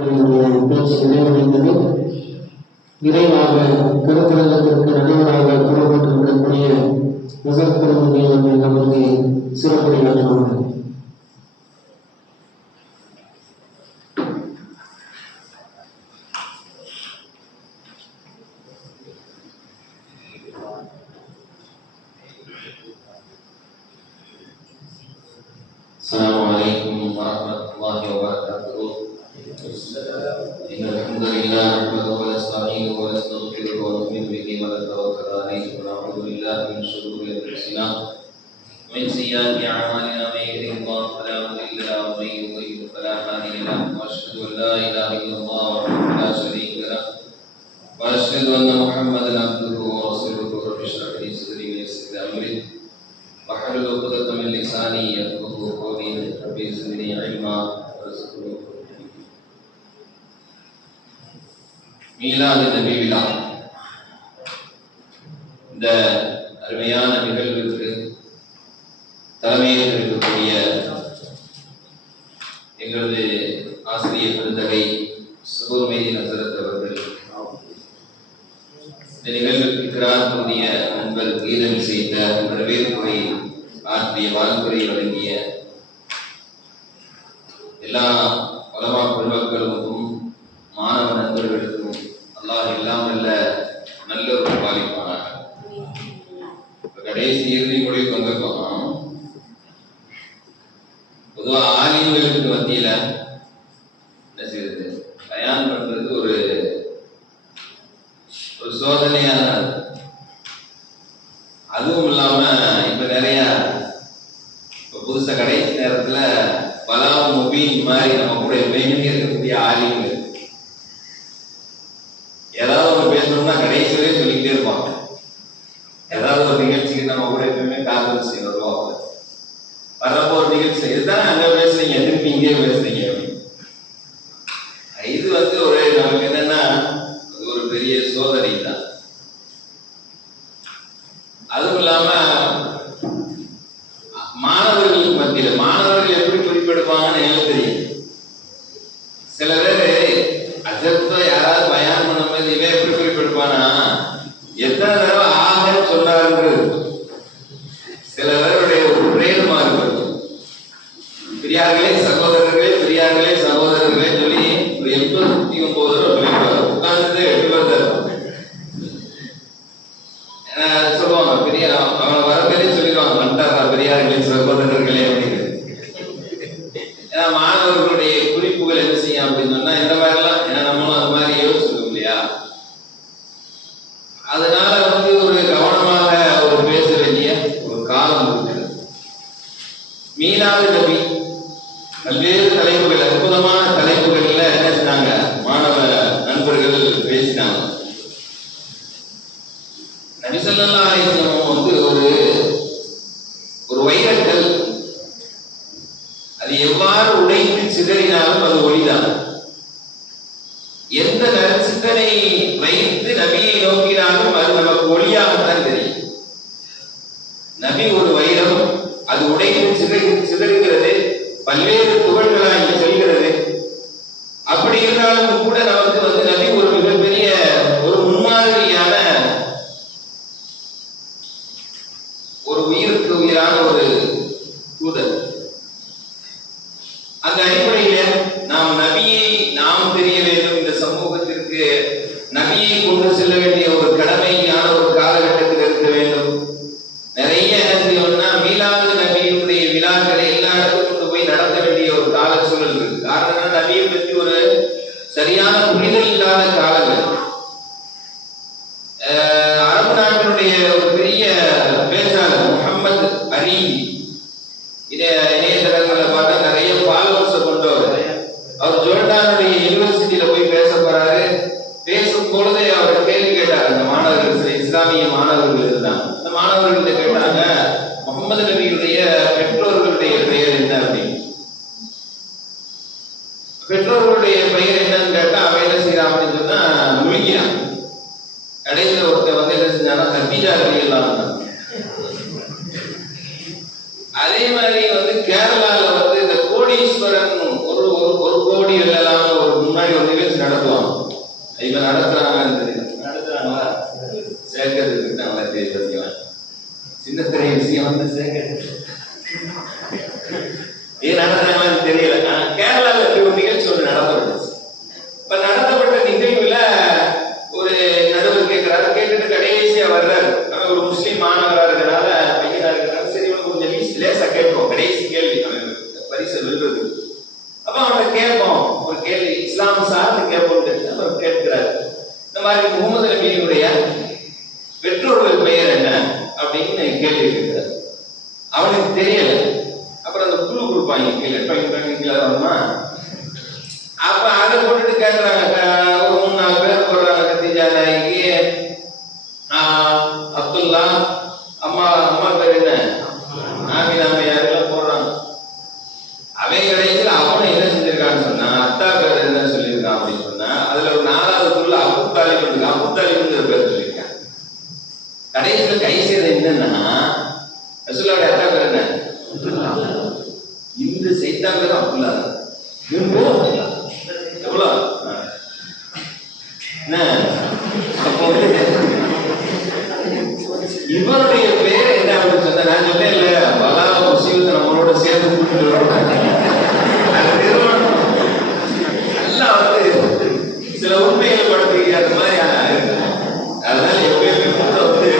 பேச்சு நிறைவடைந்தது. நிறைவாக கருத்தரங்கத்திற்கு நடுவராக கூறப்பட்டிருக்கக்கூடிய முகத்திறமையை நமக்கு சிறப்புரையாற்றுவார்கள். السلام عليكم ورحمة الله وبركاته. إن الحمد لله نحمده ونستعينه ونستغفره ونؤمن به ونتوكل عليه ونعوذ بالله من شرور أنفسنا ومن سيئات أعمالنا من يهده الله فلا مضل له ومن يضلل فلا هادي له وأشهد أن لا إله إلا الله وحده لا شريك له وأشهد أن محمدا عبده ورسوله. رب اشرح لي صدري ويسر لي أمري واحلل عقدة من لساني يفقهوا قولي. رب زدني علما وارزقني. மீலாது நபி விழா இந்த அருமையான நிகழ்வுக்கு தலைமையில் இருக்கக்கூடிய எங்களது ஆசிரியர் பெருந்தகை சுபுர்மேதி நசரத் அவர்கள், இந்த நிகழ்வுக்கு கிராமத்திய நண்பர் கீதம் செய்த வரவேற்புரை ஆற்றிய வாழ்த்துறை வழங்கிய எல்லா உலமா பெருமக்களுக்கும் மாணவ நண்பர்களுக்கும் அல்லாஹ் எல்லாம் நல்ல ஒரு பாலிப்பானாக. கடைசி இறுதி மொழிக்கு வந்திருக்கோம். பொதுவா ஆலிம்களுக்கு மத்தியில என்ன செய்யறது, பயான் பண்றது ஒரு சோதனையான, அதுவும் இல்லாம இப்ப நிறைய புதுசா கடைசி நேரத்துல பலாம் முபீன் மாதிரி நம்ம கூட எப்பயுமே இருக்கக்கூடிய ஆலிம்கள் ஏதாவது ஒரு பேசணும்னா கடைசி வரையும் சொல்லிக்கிட்டே இருப்பாங்க. ஏதாவது ஒரு நிகழ்ச்சிக்கு நம்ம கூட எப்பயுமே காதல் செய்ய வருவாங்க. வரப்போ ஒரு நிகழ்ச்சி இதுதான் அங்க பேசுறீங்க, திருப்பி இங்கே பேசுறீங்க அப்படின்னு. இது ஒரு நமக்கு என்னன்னா ஒரு பெரிய சோதனை தான். அதுவும் இல்லாம மாணவர்களுக்கு மத்தியில மாணவர்கள் எப்படி குறிப்பிடுவாங்கன்னு எனக்கு தெரியும். சில பேரு அஜப்தா யாராவது பயான் பண்ணும்போது இவன் எப்படி குறிப்பிடுவானா, எத்தனை தடவை ஆக சொன்னாருன்றது சில பேருடைய ஒரு பிரேதமா இருக்கு. பெரியார்களே சகோதரர்களே, பெரியார்களே சகோதரர்களே சொல்லி ஒரு 89 உட்கார்ந்து 8 பேர் சொல்லுவாங்க. பெரிய அவனை வரப்பேரே சொல்லிடுவாங்க, வந்துட்டாரா பெரியார்களே சகோதரர்களே அப்படின்னு. ஏன்னா மாணவர்களுடைய குறிப்புகள் என்ன செய்யும் அப்படின்னு சொன்னா இந்த மாதிரிலாம், ஏன்னா நம்மளும் அது மாதிரி யோசிச்சிருக்கோம் இல்லையா. அதனால ஒரு கவனமாக ஒரு பேச வேண்டிய ஒரு காலம் இருக்குது. மீலாது நபி பல்வேறு தலைப்புகள், அற்புதமான தலைப்புகள்ல என்ன செஞ்சாங்க மாணவ நண்பர்கள் பேசினாங்க. நபி ஸல்லல்லாஹு அலைஹி வஸல்லம் ஒரு வைரக்கல், அது எவ்வாறு உடைத்து சிதறினாலும் அது ஒளிதான். எந்த நற்சிந்தனை வைத்து நபியை நோக்கினாலும் அது நமக்கு ஒளியாகத்தான் தெரியும். நபி ஒரு வைரம், அது உடைத்து சிதறுகிறது, பல்வேறு துகள்களாகி செல்கிறது. அப்படி இருந்தாலும் கூட நமக்கு நபி ஒரு மிகப்பெரிய ஒரு முன்மாதிரியான ஒரு உயிருக்கு உயிரான ஒரு தூதர். அந்த அடிப்படையில நாம் நபியை நாம் தெரிய வேண்டும். இந்த சமூகத்திற்கு நபியை கொண்டு செல்ல வேண்டிய ஒரு கடமையான ஒரு காலகட்டத்தில் இருக்க வேண்டும். நிறைய என்ன செய்யணும்னா மீலாது நபியினுடைய விழாக்களை எல்லா இடத்துக்கும் கொண்டு போய் நடத்த வேண்டிய ஒரு கால சூழல் இருக்கு. காரணம் நபியை பற்றி ஒரு சரியான புரிதல் இல்லாத காலங்கள். அரபு நாட்டினுடைய ஒரு பெரிய பேச்சாளர் முகமது அரீபி, இணையதளங்களை பார்த்தா நிறைய ஃபாலோவர்ஸை கொண்டவர். அவர் ஜோர்டானுடைய யூனிவர்சிட்டியில போய் பேச போறாரு. பேசும் பொழுது அவர் கேள்வி கேட்டார். அந்த மாணவர்கள், சில இஸ்லாமிய மாணவர்கள் இருந்தாங்க. அந்த மாணவர்கள்ட்ட கேட்டாங்க, முகமது நபியுடைய பெற்றோர்களுடைய பெயர் என்ன அப்படின்னு. பெற்றோர்களுடைய பெயர் என்னன்னு கேட்டா அவன் என்ன செய்யறான் அப்படின்னு சொன்னா முழுகிறான். கடைசியில் ஒருத்தர் என்ன செஞ்சானா கத்தீஜா ரலியல்லாஹு அன்ஹா. அதே மாதிரி கேரளால இந்த கோடீஸ்வரன் ஒரு கோடி எல்லாம் ஒரு முன்னாடி முன்னாடி ஒரு நிகழ்ச்சி நடத்துவாங்க. இப்ப நடத்துறாங்களா சேர்க்கறதுக்கு நல்லா தெரியும். சின்ன திரை விஷயம் வந்து சேர்க்க ஏன் நடத்துறாங்கன்னு தெரியல. கேரளாவில் இப்படி ஒரு நிகழ்ச்சி ஒன்று நடத்தப்பட்டுச்சு. இப்ப நடத்தப்பட்ட நிகழ்வுல ஒரு நடுவர் கேட்கிறாரு. கேட்டுட்டு கடைசியா வர்றாரு. ஒரு முஸ்லீம் மாணவரா இருக்கிறனால, பையனா இருக்கிறனால சரி கொஞ்சம் லேசா கேட்போம். கடைசி கேள்வி பரிசு வெல்றது. அப்ப அவன் கேட்போம் ஒரு கேள்வி, இஸ்லாம் சார்ந்து கேட்போம். அவர் கேட்கிறாரு, இந்த மாதிரி முகமது நபியினுடைய பெற்றோர்கள் பெயர் என்ன அப்படின்னு கேள்வி கேட்கிறார். அவனுக்கு தெரியல. அப்புறம் அந்த குழு கொடுப்பாங்க கீழே வருமா. அப்ப அதை போட்டுட்டு கேட்கறாங்க. ஒரு 3-4 பேர் போடுறாங்க. கத்திஜா நாயகி, அப்துல்லா, அம்மா பேர் என்ன, ஆமினா யாரெல்லாம் போடுறாங்க. அவன் கடைசியில் அவனை என்ன செஞ்சிருக்கான்னு சொன்னா, அத்தா பேர் என்ன சொல்லியிருக்கான் அப்படின்னு சொன்னா, அதுல ஒரு 4வது குள்ள அபுத்தாலிபுங்கிற பேர் சொல்லியிருக்கான். கடைசியில் கை செய்யறது என்னன்னா, ரசூலுல்லாஹ்வுடைய அத்தா பேர் என்ன, இந்த சைத்தான் பேர் அப்துல்லா. எவ்வளோ இவருடைய பேர் என்ன அப்படின்னு சொன்ன, நான் சொன்னேன் இல்ல, பலா முசீபத்தை நம்மளோட சேர்ந்து நல்லா வந்து சில உண்மைகள் படுத்துக்கிற மாதிரி இருக்கு. அதனால எப்பயுமே கூட வந்து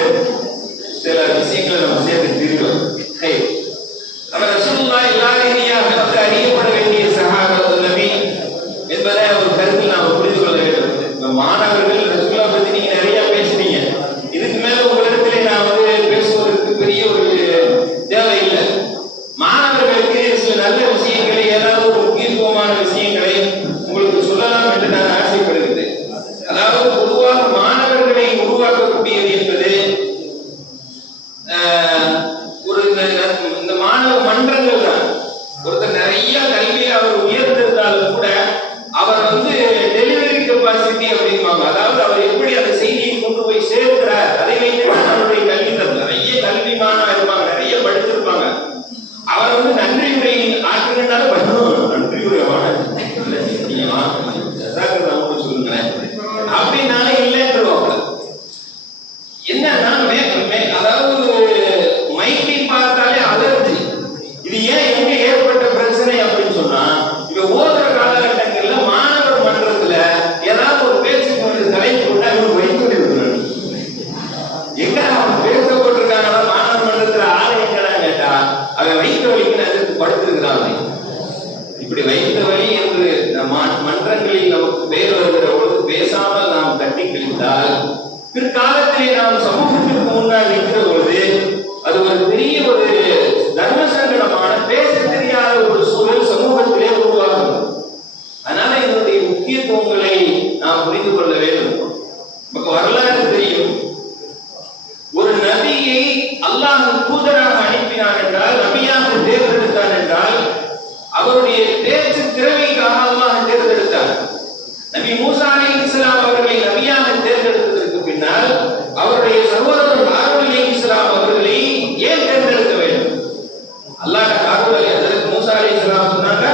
சில விஷயங்களை நம்ம சேர்த்து திருக்கிறோம். அவர் ரசூலுல்லாஹ் எல்லா ரீதியாக வந்து அறியப்பட வேண்டிய சஹாபத்துல் நபி என்பதை ஒரு கருத்தில் நாம் புரிந்து கொள்ள வேண்டும். மாணவர்கள் ரசூலுல்லாஹ் பத்தி நீங்க நிறைய பேசுறீங்க. இதுக்கு மேல உங்களிடத்திலே நான் வந்து பேசுவதற்கு பெரிய ஒரு தேவை இல்லை. மாணவர்களுக்கு சில நல்ல விஷயங்களை, ஏதாவது ஒரு முக்கியத்துவமான விஷயங்களை உங்களுக்கு சொல்லலாம் என்று நான் ஆசைப்படுகிறேன். அதாவது பொதுவாக மாணவர்களை உருவாக்கக்கூடியது என்பது ஒரு இந்த மாணவ மன்றங்கள் தான். ஒருத்தர் நிறைய கல்வியை அவர் உயர்ந்திருந்தாலும் கூட அவர் வந்து டெலிவரி கெப்பாசிட்டி அப்படிங்குவாங்க. அதாவது அவர் எப்படி அந்த செய்தியை கொண்டு போய் சேர்க்கிறார், அதை வைத்து அவருடைய கல்வி தரும். நிறைய கல்வி மாணவர் இருப்பாங்க, நிறைய படிச்சிருப்பாங்க. அவர் வந்து நன்றி உரை ஆற்றுனாலும் நன்றி உரை சொல்லுங்களேன் அப்படின்னால இல்லைன்றவாங்க. என்னன்னா அதாவது மைக்கை பார்த்தாலே அலர்ஜி. இது ஏன் எங்க ஏற்பட்ட பிரச்சனை அப்படின்னு சொன்னா, இவ ஓதுற காலகட்டங்கள்ல மாணவர் மன்றத்துல ஏதாவது ஒரு பேச்சுக்கு வந்து தலைப்பு போட்டா இவங்க வைத்து விடுறாங்க. எங்க அவன் பேச போட்டிருக்காங்களா மாணவர் மன்றத்துல ஆளை எங்கடா கேட்டா, அவன் வைத்த வழிக்கு அதற்கு படுத்திருக்கிறாங்க. இப்படி வைத்த வழி என்று மன்றங்களில் நமக்கு பேர் வருகிற பொழுது பேசாமல் நாம் தட்டி கழித்தால், பிற்காலத்திலே நாம் சமூகத்திற்கு முன்னால் நிற்கிற பொழுது அது ஒரு பெரிய ஒரு தர்ம சங்கடமான, பேச தெரியாத ஒரு சூழல் சமூகத்திலே உருவாகும். அதனால இதனுடைய முக்கியத்துவங்களை நாம் புரிந்து கொள்ள வேண்டும். நமக்கு வரலாறு தெரியும். ஒரு நபியை அல்லாஹ் தூதராக அனுப்பினான் என்றால், நபியாக தேர்ந்தெடுத்தான் என்றால், அவருடைய பேச்சு திறமைக்காக அல்லாஹ் தேர்ந்தெடுத்தார். நபி மூசா அலைஹிஸ்ஸலாம் அவர்களை நபியாக தேர்ந்தெடுத்ததற்கு பின்னால் அவருடைய சகோதரர் ஹாரூன் அலைஹிஸ்ஸலாம் அவர்களை ஏன் தேர்ந்தெடுக்க வேண்டும்? அல்லாஹ் ஹாரூன் மூசா அலைஹிஸ்ஸலாம் சொன்னாங்க,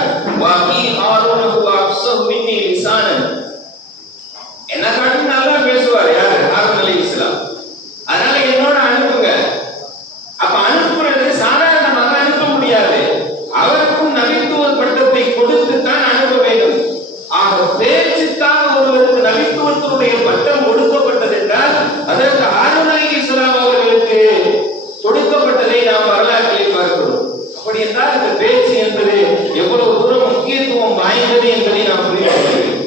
வாகி ஹாரூன் ஹுவ அஃஸஹு மின்னி லிசானன். என்ன காட்டிலும் நல்லா பேசுவார் யார்? ஹாரூன் அலைஹிஸ்ஸலாம். அதனால என்னோட அனுப்புங்க. அப்ப அனுப்புறது சாதாரணமாக அனுப்ப முடியாது. அவருக்கும் நபித்துவ பட்டத்தை கொடுத்து தான் அனுப்ப வேண்டும். ஆக பேச்சுக்காக ஒருவருக்கு நபித்துவத்தினுடைய பட்டம் கொடுக்கப்பட்டது என்றால், அதற்கு ஹாரூன் அலைஹிஸ்ஸலாம் அவர்களுக்கு கொடுக்கப்பட்டதை நாம் வரலாற்றில் பார்க்கிறோம். அப்படி என்றால் இந்த பேச்சு என்பது எவ்வளவு தூரம் முக்கியத்துவம் வாய்ந்தது என்பதை நாம் புரிந்து கொள்ள வேண்டும்.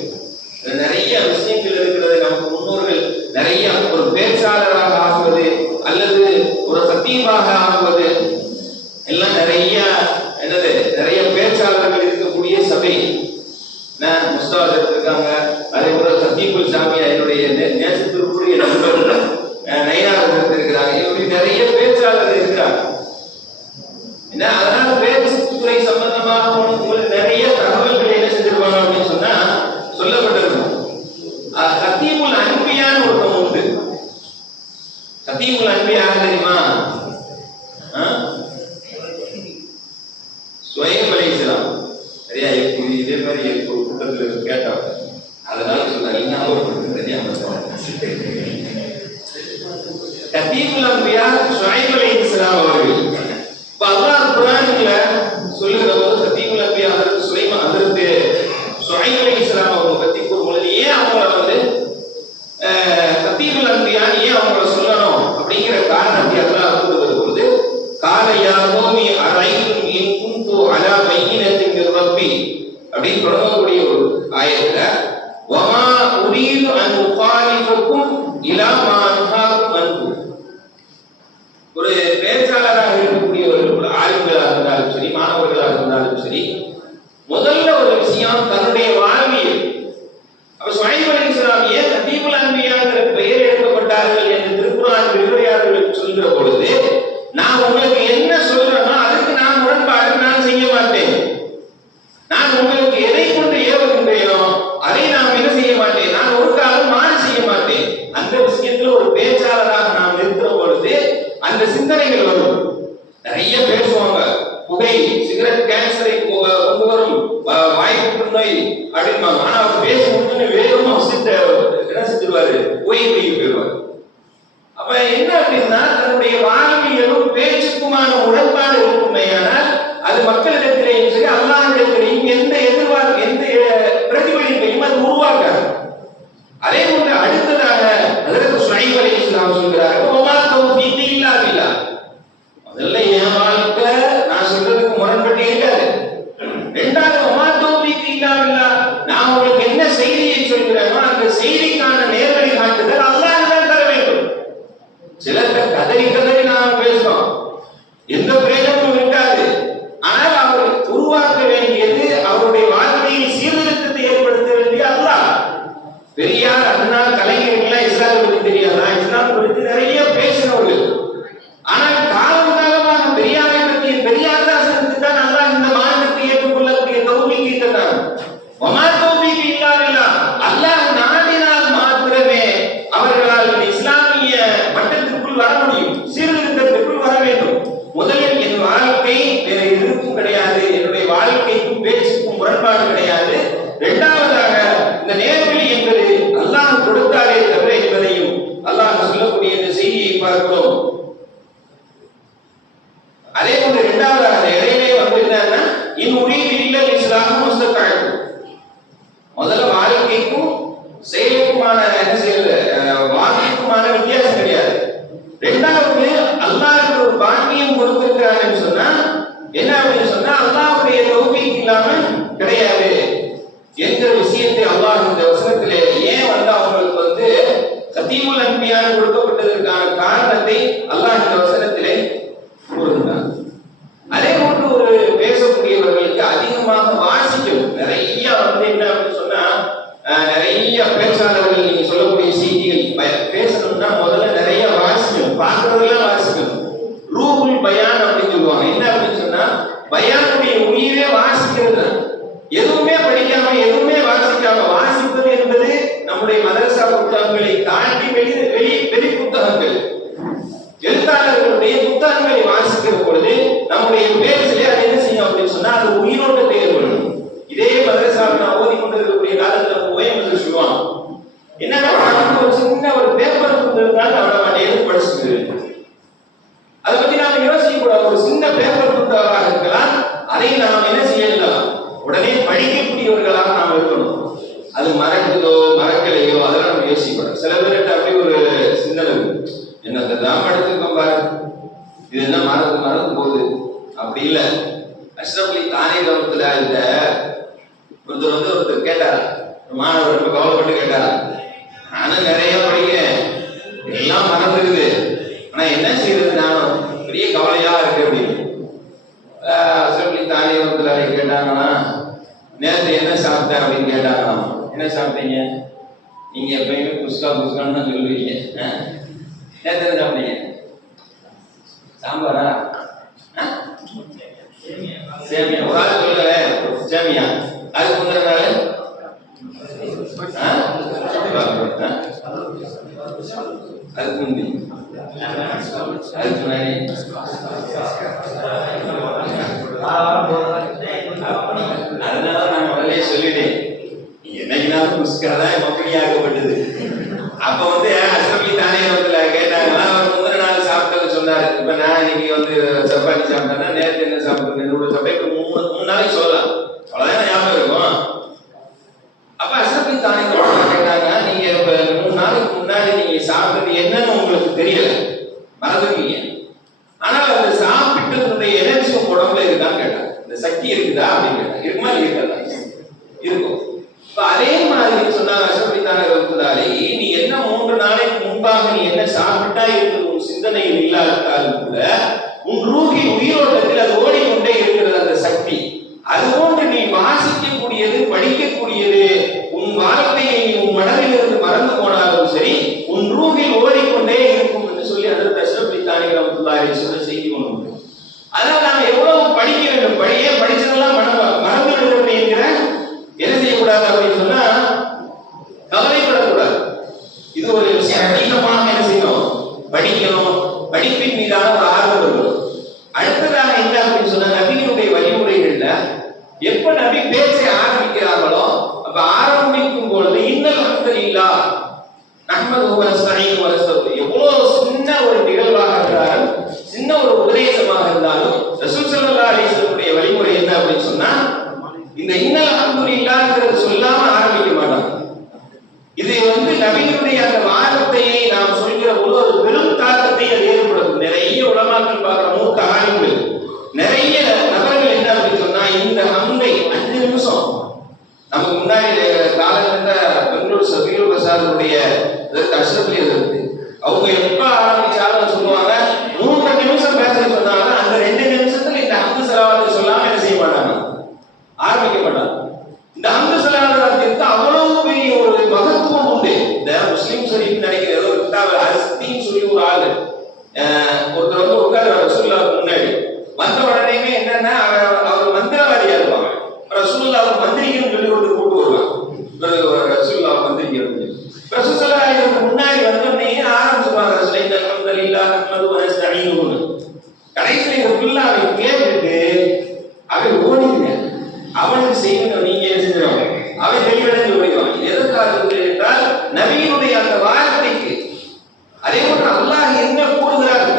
நிறைய விஷயங்கள் இருக்கிறது. நமக்கு முன்னோர்கள் நிறைய ஒரு பேச்சாளராக ஆகுவது அல்லது ஒரு சத்தியமாக ஆகுவது எல்லாம் நிறைய என்னது, நிறைய பேச்சாளர்கள் இருக்கக்கூடிய சபை. முஸ்தாத் எடுத்திருக்காங்க, அதே போல சத்தியபுல் சாமியா என்னுடைய நேசத்திற்குரிய நண்பர் நயினார் எடுத்திருக்கிறாங்க. இப்படி நிறைய பேச்சாளர்கள் இருக்கிறாங்க. அதனால பேச்சுத்துறை சம்பந்தமாக உங்களுக்கு நிறைய தகவல்கள் என்ன செஞ்சிருவாங்க அப்படின்னு சொன்னா சொல்லப்பட்டிருக்கும். சத்தியமுல் அன்பியான்னு ஒருத்தம் உண்டு. சத்தியமுல் அன்பியா தெரியுமா? சுவைப் அலைஹிஸ்ஸலாம். சரியா? இதே மாதிரி கூட்டத்தில் கேட்டாங்க. கத்தீபுல் அன்பியா ஷுஐப் அலைஹிஸ்ஸலாம் அவர்கள். இப்ப அல்லாஹ் குர்ஆன்ல சொல்லுகிற போது கத்தீபுல் அன்பியா ஹஜ்ரத் சுலைமான் ஹஜ்ரத் ஷுஐப் அலைஹிஸ்ஸலாம் அவங்க பத்தி கூறும்போது ஏன் அவங்கள வந்து கத்தீபுல் அன்பியா ஏன் அவங்கள சொல்லணும் அப்படிங்கிற காரணத்தை அல்லாஹ் கூறுவது போது கால யா கௌமி அரைக்கும் இன் குன்து அலா பையினத்தின் மிர் ரப்பி அப்படின்னு தொடங்கக்கூடிய ஒரு ஆயத்துல வமா உரீது அன் உகாலிஃபுக்கும் இலா மா அன்ஹாக்கும் அன்ஹு. ஒரு பேச்சாளராக இருக்கக்கூடியவர்கள், ஒரு ஆளுங்களாக இருந்தாலும் சரி, மாணவர்களாக இருந்தாலும் சரி, முதல்ல ஒரு விஷயம் தன்னுடைய வாழ்வியல். அப்ப ஷுஐப் அலைஹிஸ்ஸலாம் ஏன் கத்தீபுல் அன்பியாங்கிற பெயர் எடுக்கப்பட்டார்கள் என்று திருக்குர்ஆன் விவரியாளர்கள் சொல்கிற பொழுது, நான் உங்களுக்கு என்ன சொல்றேனோ அதுக்கு நான் முரண்பாடு நான் செய்ய மாட்டேன். நான் உங்களுக்கு எதை கொண்டு ஏவுகின்றேனோ அதை நான் என்ன செய்ய மாட்டேன். நான் ஒரு காலம் மாறு செய்ய மாட்டேன். அந்த விஷயத்துல ஒரு பேச்சாளராக நாம் இருக்கிற பொழுது அந்த சிந்தனைகள் வரும். நிறைய பேசுவாங்க, புகை சிகரெட் கேன்சரை கொண்டு வரும், வாய்ப்பு நோய் அப்படின்பாங்க. ஆனா அவர் பேச முடிஞ்சு வேகமா என்ன செஞ்சிருவாரு, போயிடுவார். அப்ப என்ன அப்படின்னா தன்னுடைய வாழ்வியலும் பேச்சுக்குமான முரண்பாடு இருக்குமையானால் அது மக்களிடத்திலேயும் சரி அல்லாஹ்விடத்திலேயும் எந்த எதிர்பார்ப்பு எந்த பிரதிபலிப்பையும் அது உருவாக்காது. அதே போன்று அடுத்ததாக ஹஜ்ரத் ஷுஐப் அலைஹிஸ்ஸலாம் சொல்கிறார்கள், வமா தௌஃபீகி இல்லா பில்லாஹ். முதல்ல என் வாழ்க்கை நான் சொல்றதுக்கு முரண்பட்டு இருக்காது. இரண்டாவது வமா தௌஃபீகி இல்லா பில்லாஹ், நான் உங்களுக்கு என்ன செய்தியை சொல்கிறேனோ அந்த செய்திக்கான நேர்வழி காட்டுதல் அல்லாஹ் தான் தர வேண்டும். சிலர்கிட்ட கதறி கதறி நாம் பேசுறோம், எந்த பிரயோஜனமும் இருக்காது. ஆனால் அவர் உருவாக்க வேண்டியது அவருடைய வாழ்க்கையில் சீர்திருத்தத்தை ஏற்படுத்த வேண்டிய அல்லாஹ். பெரியார், அண்ணா, கலைஞர்கள் இஸ்லாமை பற்றி தெரியாதா? இஸ்லாம் குறித்து நிறைய பேசினவர்கள். ஆனால் காலம் காலமாக பெரியாரை பற்றி பெரியார்தாசனுக்கு தான் அல்லாஹ் இந்த மார்க்கத்தை ஏற்றுக்கொள்ளக்கூடிய தௌஃபீகை தந்தார். வமா தௌஃபீகி இல்லா பில்லாஹ். அல்லாஹ் நாடினால் மாத்திரமே அவர்களால் இஸ்லாமிய மட்டத்திற்குள் வர முடியும், சீர்திருத்தத்திற்குள் வர வேண்டும். முதலில் என் வாழ்க்கை வேற எதற்கும் கிடையாது, என்னுடைய வாழ்க்கைக்கும் பேச்சுக்கும் முரண்பாடு கிடையாது. இரண்டாவதாக இந்த நேர்வழி என்பது அல்லாஹ் கொடுத்தாலே தவிர என்பதையும் அல்லாஹ் சொல்லக்கூடிய இந்த செய்தியை பார்க்கிறோம். அதே போன்று இரண்டாவதாக இடையிலே வந்து என்னன்னா இன் உரீது இல்லல் இஸ்லாஹ முஸ்தகஅத். முதல்ல வாழ்க்கைக்கும் செயலுக்குமான என்ன செய்யறது, வாக்கிற்குமான வித்தியாசம் கிடையாது. இரண்டாவது அல்லாஹ் ஒரு பாக்கியம் கொடுத்திருக்கிறான்னு சொன்னா என்ன அப்படின்னு சொன்னா அல்லாஹ்வுடைய தௌஃபீக் இல்லாம கிடையாது என்ற விஷயத்தை அல்லாஹ் இந்த வசனத்திலே ஏன் வந்து அவங்களுக்கு வந்து கத்தீபுல் அன்பியா கொடுக்கப்பட்டதற்கான காரணத்தை அல்லாஹ் இந்த வசனத்திலே கூறுகிறார். அதே போன்று ஒரு பேசக்கூடியவர்களுக்கு அதிகமாக வாசிக்கணும். நிறைய வந்து என்ன அப்படின்னு சொன்னா நிறைய பேச்சாளர்கள் நீங்க சொல்லக்கூடிய செய்திகள் பேசணும்னா முதல்ல நிறைய வாசிக்கணும், பார்க்கறதெல்லாம் வாசிக்கணும். ரூஹுல் பயான் அப்படின்னு சொல்லுவாங்க. என்ன அப்படின்னு சொன்னா பயானுடைய உயிரே வாசிக்கிறது. எதுவுமே படிக்காம எதுவுமே வாசிக்காம வாசிப்பது என்பது நம்முடைய மதரசா புத்தகங்களை தாண்டி வெளி புத்தகங்கள், எழுத்தாளர்களுடைய புத்தகங்களை வாசிக்கிற பொழுது நம்முடைய பேச்சிலே அது என்ன செய்யும் அப்படின்னு சொன்னா அது உயிரோட்டத்தை ஏற்படும். இதே மதரசாவில் நான் ஓதிக்கொண்டிருக்கக்கூடிய காலத்துல ஓய்வு சொல்லுவான், என்னன்னா ஒரு சின்ன ஒரு பேப்பர் இருந்தாலும் அவனை எழுதி படிச்சுட்டு அதை பத்தி நாம யோசிக்க கூடாது. ஒரு சின்ன பேப்பர் புத்தகமாக இருக்கலாம், அதை நாம் என்ன செய்யலாம், உடனே படிக்கக்கூடியவர்களாக நாம் இருக்கணும். அது மறக்குதோ மறக்கலையோ அதெல்லாம் நம்ம யோசிக்கக்கூடாது. சில பேர்கிட்ட அப்படி ஒரு சிந்தனை இருக்கு, என்னத்தை தான் படிச்சிருக்கோம் பாரு, இது என்ன மறந்து போகுது. அப்படி இல்லை. அஷ்ரஃப் அலி தானே கவனத்துல இந்த ஒருத்தர் கேட்டார், மாணவர் ரொம்ப கவலைப்பட்டு கேட்டார், நானும் நிறைய படிக்கிறேன், எல்லாம் மறந்துருக்குது, ஆனா என்ன செய்யறது, நானும் பெரிய கவலையா இருக்கு அப்படின்னு. அஷ்ரஃப் அலி தானே கவனத்துல கேட்டாங்கன்னா நேரத்தை என்ன சாப்பிட்டேன் அப்படின்னு கேட்டாங்க. என்ன சாப்பிட்டீங்க? நீங்க எப்பயுமே புஸ்கான்னு தான் சொல்லுவீங்க. நேரத்தை என்ன சாப்பிட்டீங்க? சாம்பாரா? சேமியா. ஒரு ஆள் சொல்லல சேமியா. அதுக்கு முந்தின நாள் அதுக்கு முந்தி அதுக்கு முன்னாடி அதனால நான் முதல்ல சொல்லிட்டேன், என்னைக்கு சரியான புஸ்கதான் அப்படியாக்கப்பட்டது. அப்ப வந்து அஸ்ரபி தானே கேட்டாங்கன்னா அவர் முதல் நாள் சாப்பிட்டது சொன்னாரு. இப்ப நான் இன்னைக்கு சப்பாத்தி சாப்பிட்டேன்னா நேரத்தை என்ன சாப்பிட்டு சப்பாத்தி மூணு நாளைக்கு சொல்லலாம், அவ்வளவுதான் ஞாபகம் இருக்கும். அப்ப அஸ்ரபி தானே கேட்டாங்க, நீங்க இப்ப 3 நாளைக்கு முன்னாடி நீங்க சாப்பிட்டது என்னன்னு உங்களுக்கு தெரியல, மறந்துருக்கீங்க. ஆனா அது சாப்பிட்டதுடைய எனர்ஜி உடம்புல இருக்கான்னு கேட்டாங்க, இந்த சக்தி இருக்குதா அப்படின்னு கேட்டாங்க. இருக்குமா இருக்காதா? இருக்கும். இப்ப அதே மாதிரி சொன்னாங்க அஸ்ரபி தானே நீ என்ன 3 நாளைக்கு முன்பாக நீ என்ன சாப்பிட்டா இருக்கிறது உன் சிந்தனையில் இல்லாவிட்டாலும் கூட உன் ரூஹின் உயிரோட்டத்தில் அது ஓடிக்கொண்டே இருக்கிறது அந்த சக்தி. அதுபோன்று நீ வாசிக்கக்கூடியது, படிக்கக்கூடியது, உன் வார்த்தையை உன் மனதில் இருந்து மறந்து போனாலும் சரி உன் ரூஹில் ஓடிக்கொண்டே இருக்கும் என்று சொல்லி அதற்கு அஸ்ரபி தானே சொன்ன செய்தி கொண்டு. அதனால நாம எவ்வளவு படிக்க வேண்டும், படிச்சதெல்லாம் மறந்து விடுறது என்கிற என்ன செய்யக்கூடாது அப்படின்னு சொன்னா கவலைப்படக்கூடாது. இது ஒரு அதிகமாக என்ன செய்யணும், படிக்கணும், படிப்பின் மீதான ஒரு ஆர்வம் இருக்கணும். அடுத்ததாக என்ன அப்படின்னு சொன்னா நபியினுடைய வழிமுறைகள்ல எப்ப நபி பேச்சை ஆரம்பிக்கிறார்களோ அப்ப ஆரம்பிக்கும் பொழுது இன்னல் அல்ஹம்துலில்லாஹ் நஹ்மதுஹு வ நஸ்தஈனுஹு வ நஸ்தக்ஃபிருஹ் எவ்வளவு சின்ன ஒரு நிகழ்வாக இருந்தாலும் சின்ன ஒரு உபதேசமாக இருந்தாலும் ரசூல் ஸல்லல்லாஹு அலைஹி வஸல்லம் வழிமுறை என்ன அப்படின்னு சொன்னா இந்த இன்னல் அல்ஹம்துலில்லாஹ்ங்கிறது சொல்லாம ஆரம்பிக்க மாட்டாங்க. இது நபியினுடைய அந்த வார்த்தையை நாம் சொல்கிற போது ஒரு பெரும் தாக்கத்தை அது ஏற்படுத்தும். நிறைய உலமாக்கள் பார்க்கிற மூத்த ஆய்வுகள் நிறைய நபர்கள் என்ன அப்படின்னு சொன்னா இந்த ஹம்தை 5 நிமிஷம் நமக்கு முன்னாடி காலகட்ட பெங்களூர் சபீர் பிரசாதுடைய அஷ்ரஃப்லி இருக்கு. அவங்க எப்ப ஆரம்பிச்சாலும் சொல்லுவாங்க 3 நிமிஷம் பேச சொன்னாங்க, அந்த 2 நிமிஷத்துல இந்த ஹம்து ஸலவாத் சொல்லாம என்ன செய்ய மாட்டாங்க, ஆரம்பிக்க மாட்டாங்க. இந்த ஹம்து ஸலவாத்துக்கு அவ்வளவு பெரிய ஒரு மகத்துவம் உண்டு. இந்த முஸ்லிம் ஷரீஃப் நினைக்கிற ஏதோ ஒரு கிதாப் அஸ்தின்னு சொல்லி ஒரு ஆளு ஒருத்தர் உட்கார்ந்து ரசூலுல்லாஹ்க்கு முன்னாடி வந்த உடனேமே என்னன்னா அவர் மந்திரவாதியா இருப்பாங்க. ரசூலுல்லாஹ் அவர் மந்திரிக்கணும்னு சொல்லி ஒரு கூட்டு வருவாங்க. ரசூலுல்லாஹ் மந்திரிக்கணும் ரசூல் ஸல்லல்லாஹு அலைஹி வஸல்லம் முன்னாடி வந்தோடனே ஆரம்பிச்சுவாங்க அல்ஹம்துலில்லாஹ் நஹ்மதுஹு வ நஸ்தஈனுஹு. கடைசியில இது ஃபுல்லா அவன் கேட்டுட்டு அவன் ஓடிங்க அவனுக்கு செய்யணும், நீங்க என்ன செஞ்சிருவாங்க அவன் தெளிவடைஞ்சு ஓடிவான். எதற்காக என்றால் நபியினுடைய அந்த வார்த்தைக்கு. அதே போன்று அல்லாஹ் என்ன கூறுகிறார்,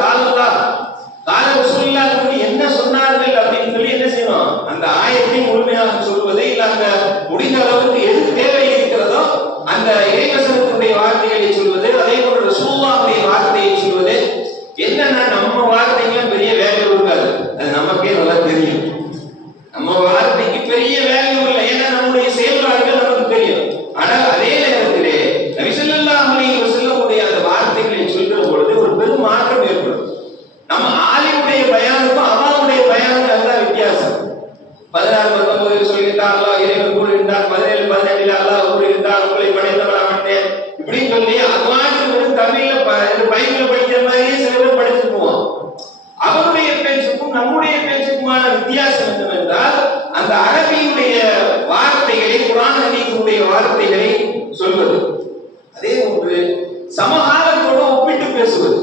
கால ரசூலுல்லாஹ் என்ன சொன்னார்கள் அப்படின்னு சொல்லி என்ன செய்யணும், அந்த ஆயத்தை முழுமையாக சொல்வது, இல்ல அந்த முடிந்த அளவுக்கு எது தேவை இருக்கிறதோ அந்த இறைவசனத்தினுடைய வார்த்தைகளை சொல்வது, அதே போன்று ரசூலுல்லாஹ்வுடைய வார்த்தையை சொல்வது. என்னன்னா நம்ம வார்த்தைக்கு பெரிய வேல்யூ இருக்காது, அது நமக்கே நல்லா தெரியும். நம்ம வார்த்தைக்கு பெரிய வேல்யூ இல்லை, ஏன்னா நம்முடைய செயல்பாடுகள் நமக்கு தெரியும். ஆனால் அதே நேரத்திலே நபி ஸல்லல்லாஹு அலைஹி வஸல்லம் அந்த வார்த்தைகளை சொல்கிற பொழுது ஒரு பெரும் மாற்றம் ஏற்படும். நம்ம ஆலிமுடைய பயானுக்கும் அவாவுடைய பயானுக்கும் அதுதான் வித்தியாசம். 16-19 சொல்லிட்டான் அல்லாஹ் இறைவன் கூறுகின்றான், 17-18 அல்லாஹ் கூறுகின்றான் உங்களை படைத்தவன் அவனே இப்படின்னு சொல்லி அதுவாட்டு தமிழ்ல பைபிள்ல படிக்கிற மாதிரியே சில பேர் படிச்சுட்டு போவோம். அவருடைய பேச்சுக்கும் நம்முடைய பேச்சுக்குமான வித்தியாசம் என்னவென்றால் அந்த அரபியுடைய வார்த்தைகளை குர்ஆன் ஹதீஸுடைய வார்த்தைகளை சொல்வது, அதே போன்று சமகாலத்தோடு ஒப்பிட்டு பேசுவது.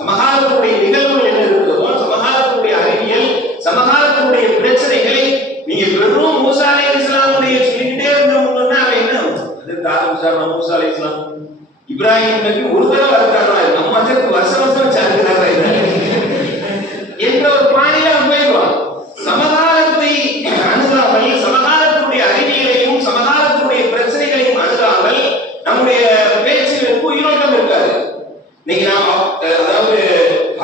சமகாலத்துடைய நிகழ்வுகள் என்ன இருக்கிறதோ, சமகாலத்துடைய அறிவியல், சமகாலத்துடைய பிரச்சனைகளை நீங்க வெறும் மூசா அலைஹிஸ்ஸலாமுடைய சொல்லிக்கிட்டே இருந்தோம்னா அவன் என்ன அது மூசா அலைஹிஸ்ஸலாம் இப்ராஹிம் நபி ஒரு தடவை இருக்காரா, நம்ம அதற்கு வருஷம் சார்கிறாரா என்ற ஒரு பாணியில அவன் போயிடுவான். சமகாலத்தை அணுகாமல், சமகாலத்துடைய அறிவியலையும் சமகாலத்துடைய பிரச்சனைகளையும் அணுகாமல் நம்முடைய பேச்சுகளுக்கு உயிரோட்டம் இருக்காது. இன்னைக்கு நாம் அதாவது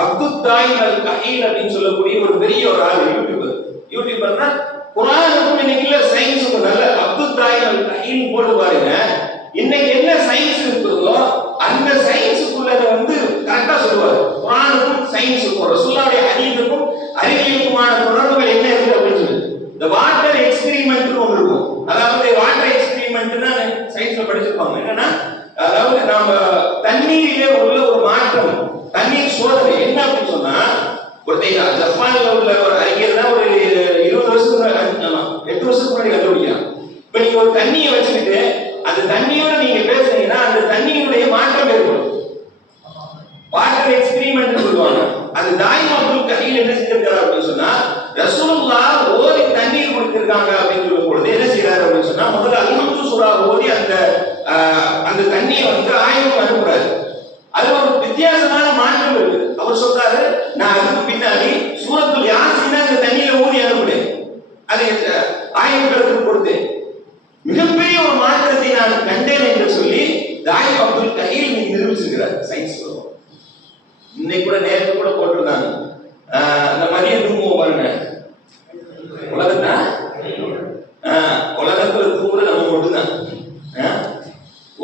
அப்துத்தாயின் அல் கஹீல் அப்படின்னு சொல்லக்கூடிய ஒரு பெரிய ஒரு ஆள் யூடியூபர்னா குர்ஆனுக்கும் இன்னைக்கு சயின்ஸுக்கும் நல்ல அப்துத்தாயின் அல் கஹீல் போட்டு பாருங்க. இன்னைக்கு என்ன சயின்ஸ் இருக்குதோ அந்த சயின்ஸுக்குள்ளத கரெக்டா சொல்லுவாரு. குர்ஆனுக்கும் சயின்ஸுக்கும் ரசூலுல்லாஹ்வுடைய ஹதீஸுக்கும் அறிவியலுக்குமான தொடர்புகள் என்ன இருக்கு அப்படின்னு சொல்லி இந்த வாட்டர் எக்ஸ்பெரிமெண்ட்னு ஒன்று இருக்கும். அதாவது வாட்டர் எக்ஸ்பெரிமெண்ட்னா சயின்ஸ்ல படிச்சிருப்பாங்க. என்னன்னா அதாவது நாம தண்ணீரிலே உள்ள ஒரு மாற்றம், தண்ணீர் சோதனை என்ன அப்படின்னு சொன்னா ஒருத்தர் ஜப்பான்ல உள்ள ஒரு அறிஞர் தான் ஒரு 20 வருஷத்துக்கு 8 வருஷத்துக்கு முன்னாடி கண்டுபிடிக்கிறான். இப்ப நீங்க ஒரு தண்ணியை வச்சுக்கிட்டு அந்த தண்ணியோட நீங்க பேசுனீங்கன்னா அந்த தண்ணியினுடைய மாற்றம் ஏற்படும். வாட்டர் எக்ஸ்பெரிமெண்ட் சொல்லுவாங்க. அது தாயிம் அப்துல் கஹீல் என்ன செஞ்சிருக்காரு அப்படின்னு சொன்னா ரசூலுல்லாஹ் ஓதி தண்ணீர் கொடுத்திருக்காங்க அப்படின்னு சொல்லும் பொழுது என்ன செய்யறாரு அப்படின்னு சொன்னா முதல்ல அல்ஹம்து சூரா ஓதி அந்த இன்னைக்கு கூட நேற்று கூட போட்டிருந்தாங்க. அந்த மதியம் தூங்குவோம் பாருங்க, உலகத்துல தூங்குற நம்ம மட்டும்தான்.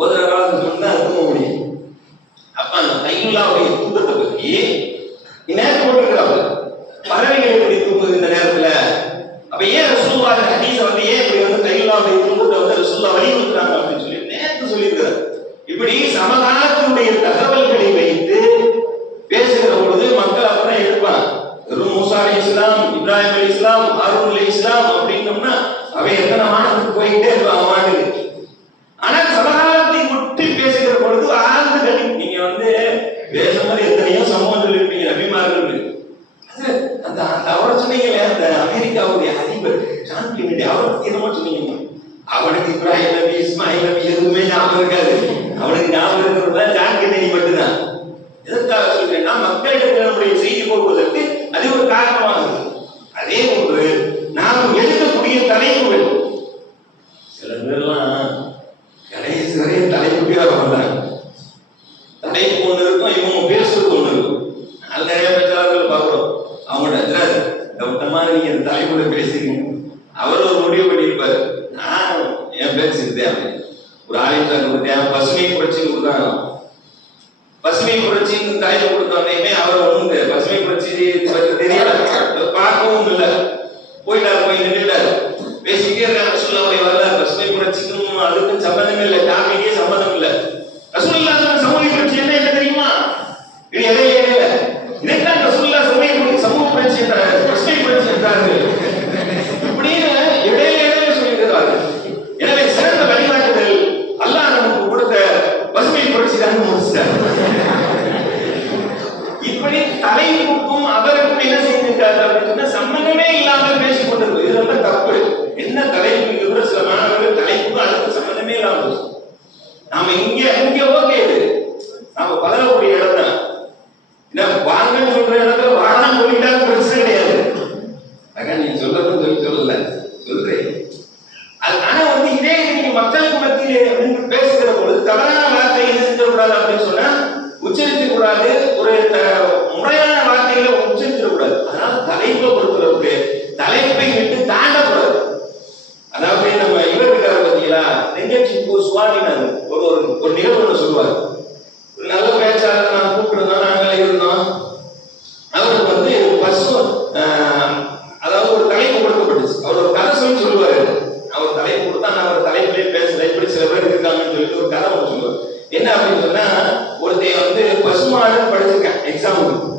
ஓதுற காலத்துல மட்டும்தான் தூங்க முடியும். அப்ப அந்த கையுள்ளாவுடைய தூக்கத்தை பற்றி நேரத்தை போட்டுருக்கிறாங்க. பறவைகள் எப்படி தூங்குது இந்த நேரத்துல? அப்ப ஏன் ரசூலுல்லாஹ் ஹதீஸ வந்து ஏன் இப்படி வந்து கையுள்ளாவுடைய தூக்கத்தை வந்து ரசூலுல்லாஹ் வலியுறுத்துறாங்க அப்படின்னு சொல்லி நேரத்தை சொல்லியிருக்கிறார். இப்படி சமகாலத்தினுடைய தகவல்களை வைத்து பேசுகிற பொழுது மக்கள் அப்புறம் எடுப்பாங்க. வெறும் மூசா அலைஹிஸ்ஸலாம், இப்ராஹிம் அலைஹிஸ்ஸலாம், ஹாரூன் அலைஹிஸ்ஸலாம் அப்படின்னோம்னா அவை எத்தனை வானத்துக்கு போயிட்டே இருப்பாங்க வானத்துக்கு. ஆனால் சமகாலத்தை ஒட்டி பேசுகிற பொழுது ஆழ்ந்து கணி. நீங்க வந்து பேசும்போது எத்தனையோ சம்பவம் சொல்லிருப்பீங்க நபிமார்கள். அந்த அவரை சொன்னீங்களே, அந்த அமெரிக்காவுடைய அதிபர் ஜான் கென்னடி, அவரை பத்தி என்னமோ சொன்னீங்க. அவனுக்கு இப்ராஹிம் நபி, இஸ்மாயில் நபி எதுவுமே ஞாபகம் இருக்காது. அவனுக்கு ஞாபகம் இருக்கிறது ஜான் கென்னடி மட்டும்தான். எதற்காக சொல்றேன்னா, மக்களிடத்தில் நம்முடைய செய்தி போடுவதற்கு அது ஒரு காரணமாகுது. அதே போன்று நாம் எழுதக்கூடிய தலைப்புகள், சில பேர்லாம் கடைசி வரைய தலைப்புக்காக வந்தாங்க. தலைப்பு ஒண்ணு இருக்கும், இவங்க பேசுறது ஒண்ணு இருக்கும். நல்ல நிறைய பேச்சாளர்கள் பார்க்கிறோம். அவங்களோட கௌட்டமா நீங்க அந்த தலைப்புல பேசுறீங்க. அவர் ஒரு முடிவு பண்ணியிருப்பாரு, நான் என் பேசுறதே அப்படின்னு. ஒரு ஆலயத்தில் கொடுத்தேன், பசுமை புரட்சின்னு கொடுத்தாங்க. பசுமை புரட்சின்னு தலைப்பு கொடுத்தோடனே அவர் ஒண்ணு பசுமை புரட்சி தெரியல, பார்க்கவும் இல்லை, போயிட்டாரு, போய் நின்றுட்டாரு. பேசிக்கிட்டே இருக்காங்க. ரசூலுல்லாஹ் வரலாறு பசுமை புரட்சிக்கும் அதுக்கும் சம்பந்தமே இல்லை, டாபிக்கே சம்பந்தம் இல்லை. ரசூலுல்லாஹ் சொன்ன சமூக புரட்சி என்ன தெரியுமா? இது எதையே இல்லை. இதைத்தான் ரசூலுல்லாஹ் சமூக புரட்சி என்றார், பசுமை புரட்சி என்றார்கள். இப்படின்னு இடையிலே சொல்லியிருக்கிறார்கள். எனவே சிறந்த வழிகாட்டுதல் அல்லாஹ் நமக்கு கொடுத்த பசுமை புரட்சி தான் முடிச்சிட்டார். இப்படி தலைப்புக்கும் அவருக்கும் என்ன செய்திருக்காரு அப்படின்னா சம்பந்தமே இல்லாமல் பேசிக் கொண்டிருக்கும். இது ரொம்ப தப்பு. என்ன தலைப்பு கூட சில மாணவர்கள் தலைப்புக்கும் அதுக்கு சம்பந்தமே இல்லாமல் நாம இங்க ஓகே, இது நாம பலரக்கூடிய இடம் தான். வாங்கன்னு சொல்ற இடத்துல வாழான்னு சொல்லிட்டாலும் பிரச்சனை கிடையாது. நீங்க சொல்றது சொல்லல சொல்றேன். ஆனா வந்து இதே நீங்க மக்களுக்கு மத்தியில் பேசுகிற பொழுது தவறான வார்த்தை என்ன செஞ்சிடக்கூடாது அப்படின்னு சொன்னா உச்சரிக்க கூடாது, ஒரு முறையான வார்த்தைகளை உச்சரிச்சிடக்கூடாது. அதனால தலைப்பை பொறுத்தளவுக்கு தலைப்பை விட்டு தாண்டக்கூடாது. அதாவது நம்ம இவர் இருக்காரு பார்த்தீங்களா, நெஞ்சச்சி சுவாமிநாதன் ஒரு நிகழ்வு சொல்லுவார். ஒரு நல்ல பேச்சாளர் நான் கூப்பிடுறோம், நாங்களே இருந்தோம். அவருக்கு வந்து பசு அதாவது ஒரு தலைப்பு கொடுக்கப்பட்டுச்சு. அவர் ஒரு கதை சொல்லி சொல்லுவாரு. அவர் தலைப்பு கொடுத்தா நான் ஒரு தலைப்பிலே பேசுறேன், இப்படி சில பேர் இருக்காங்கன்னு சொல்லிட்டு ஒரு கதை ஒன்று சொல்லுவார். என்ன அப்படின்னு சொன்னா, ஒருத்தைய வந்து பசுமாடு படிச்சிருக்கேன் எக்ஸாமுக்கு.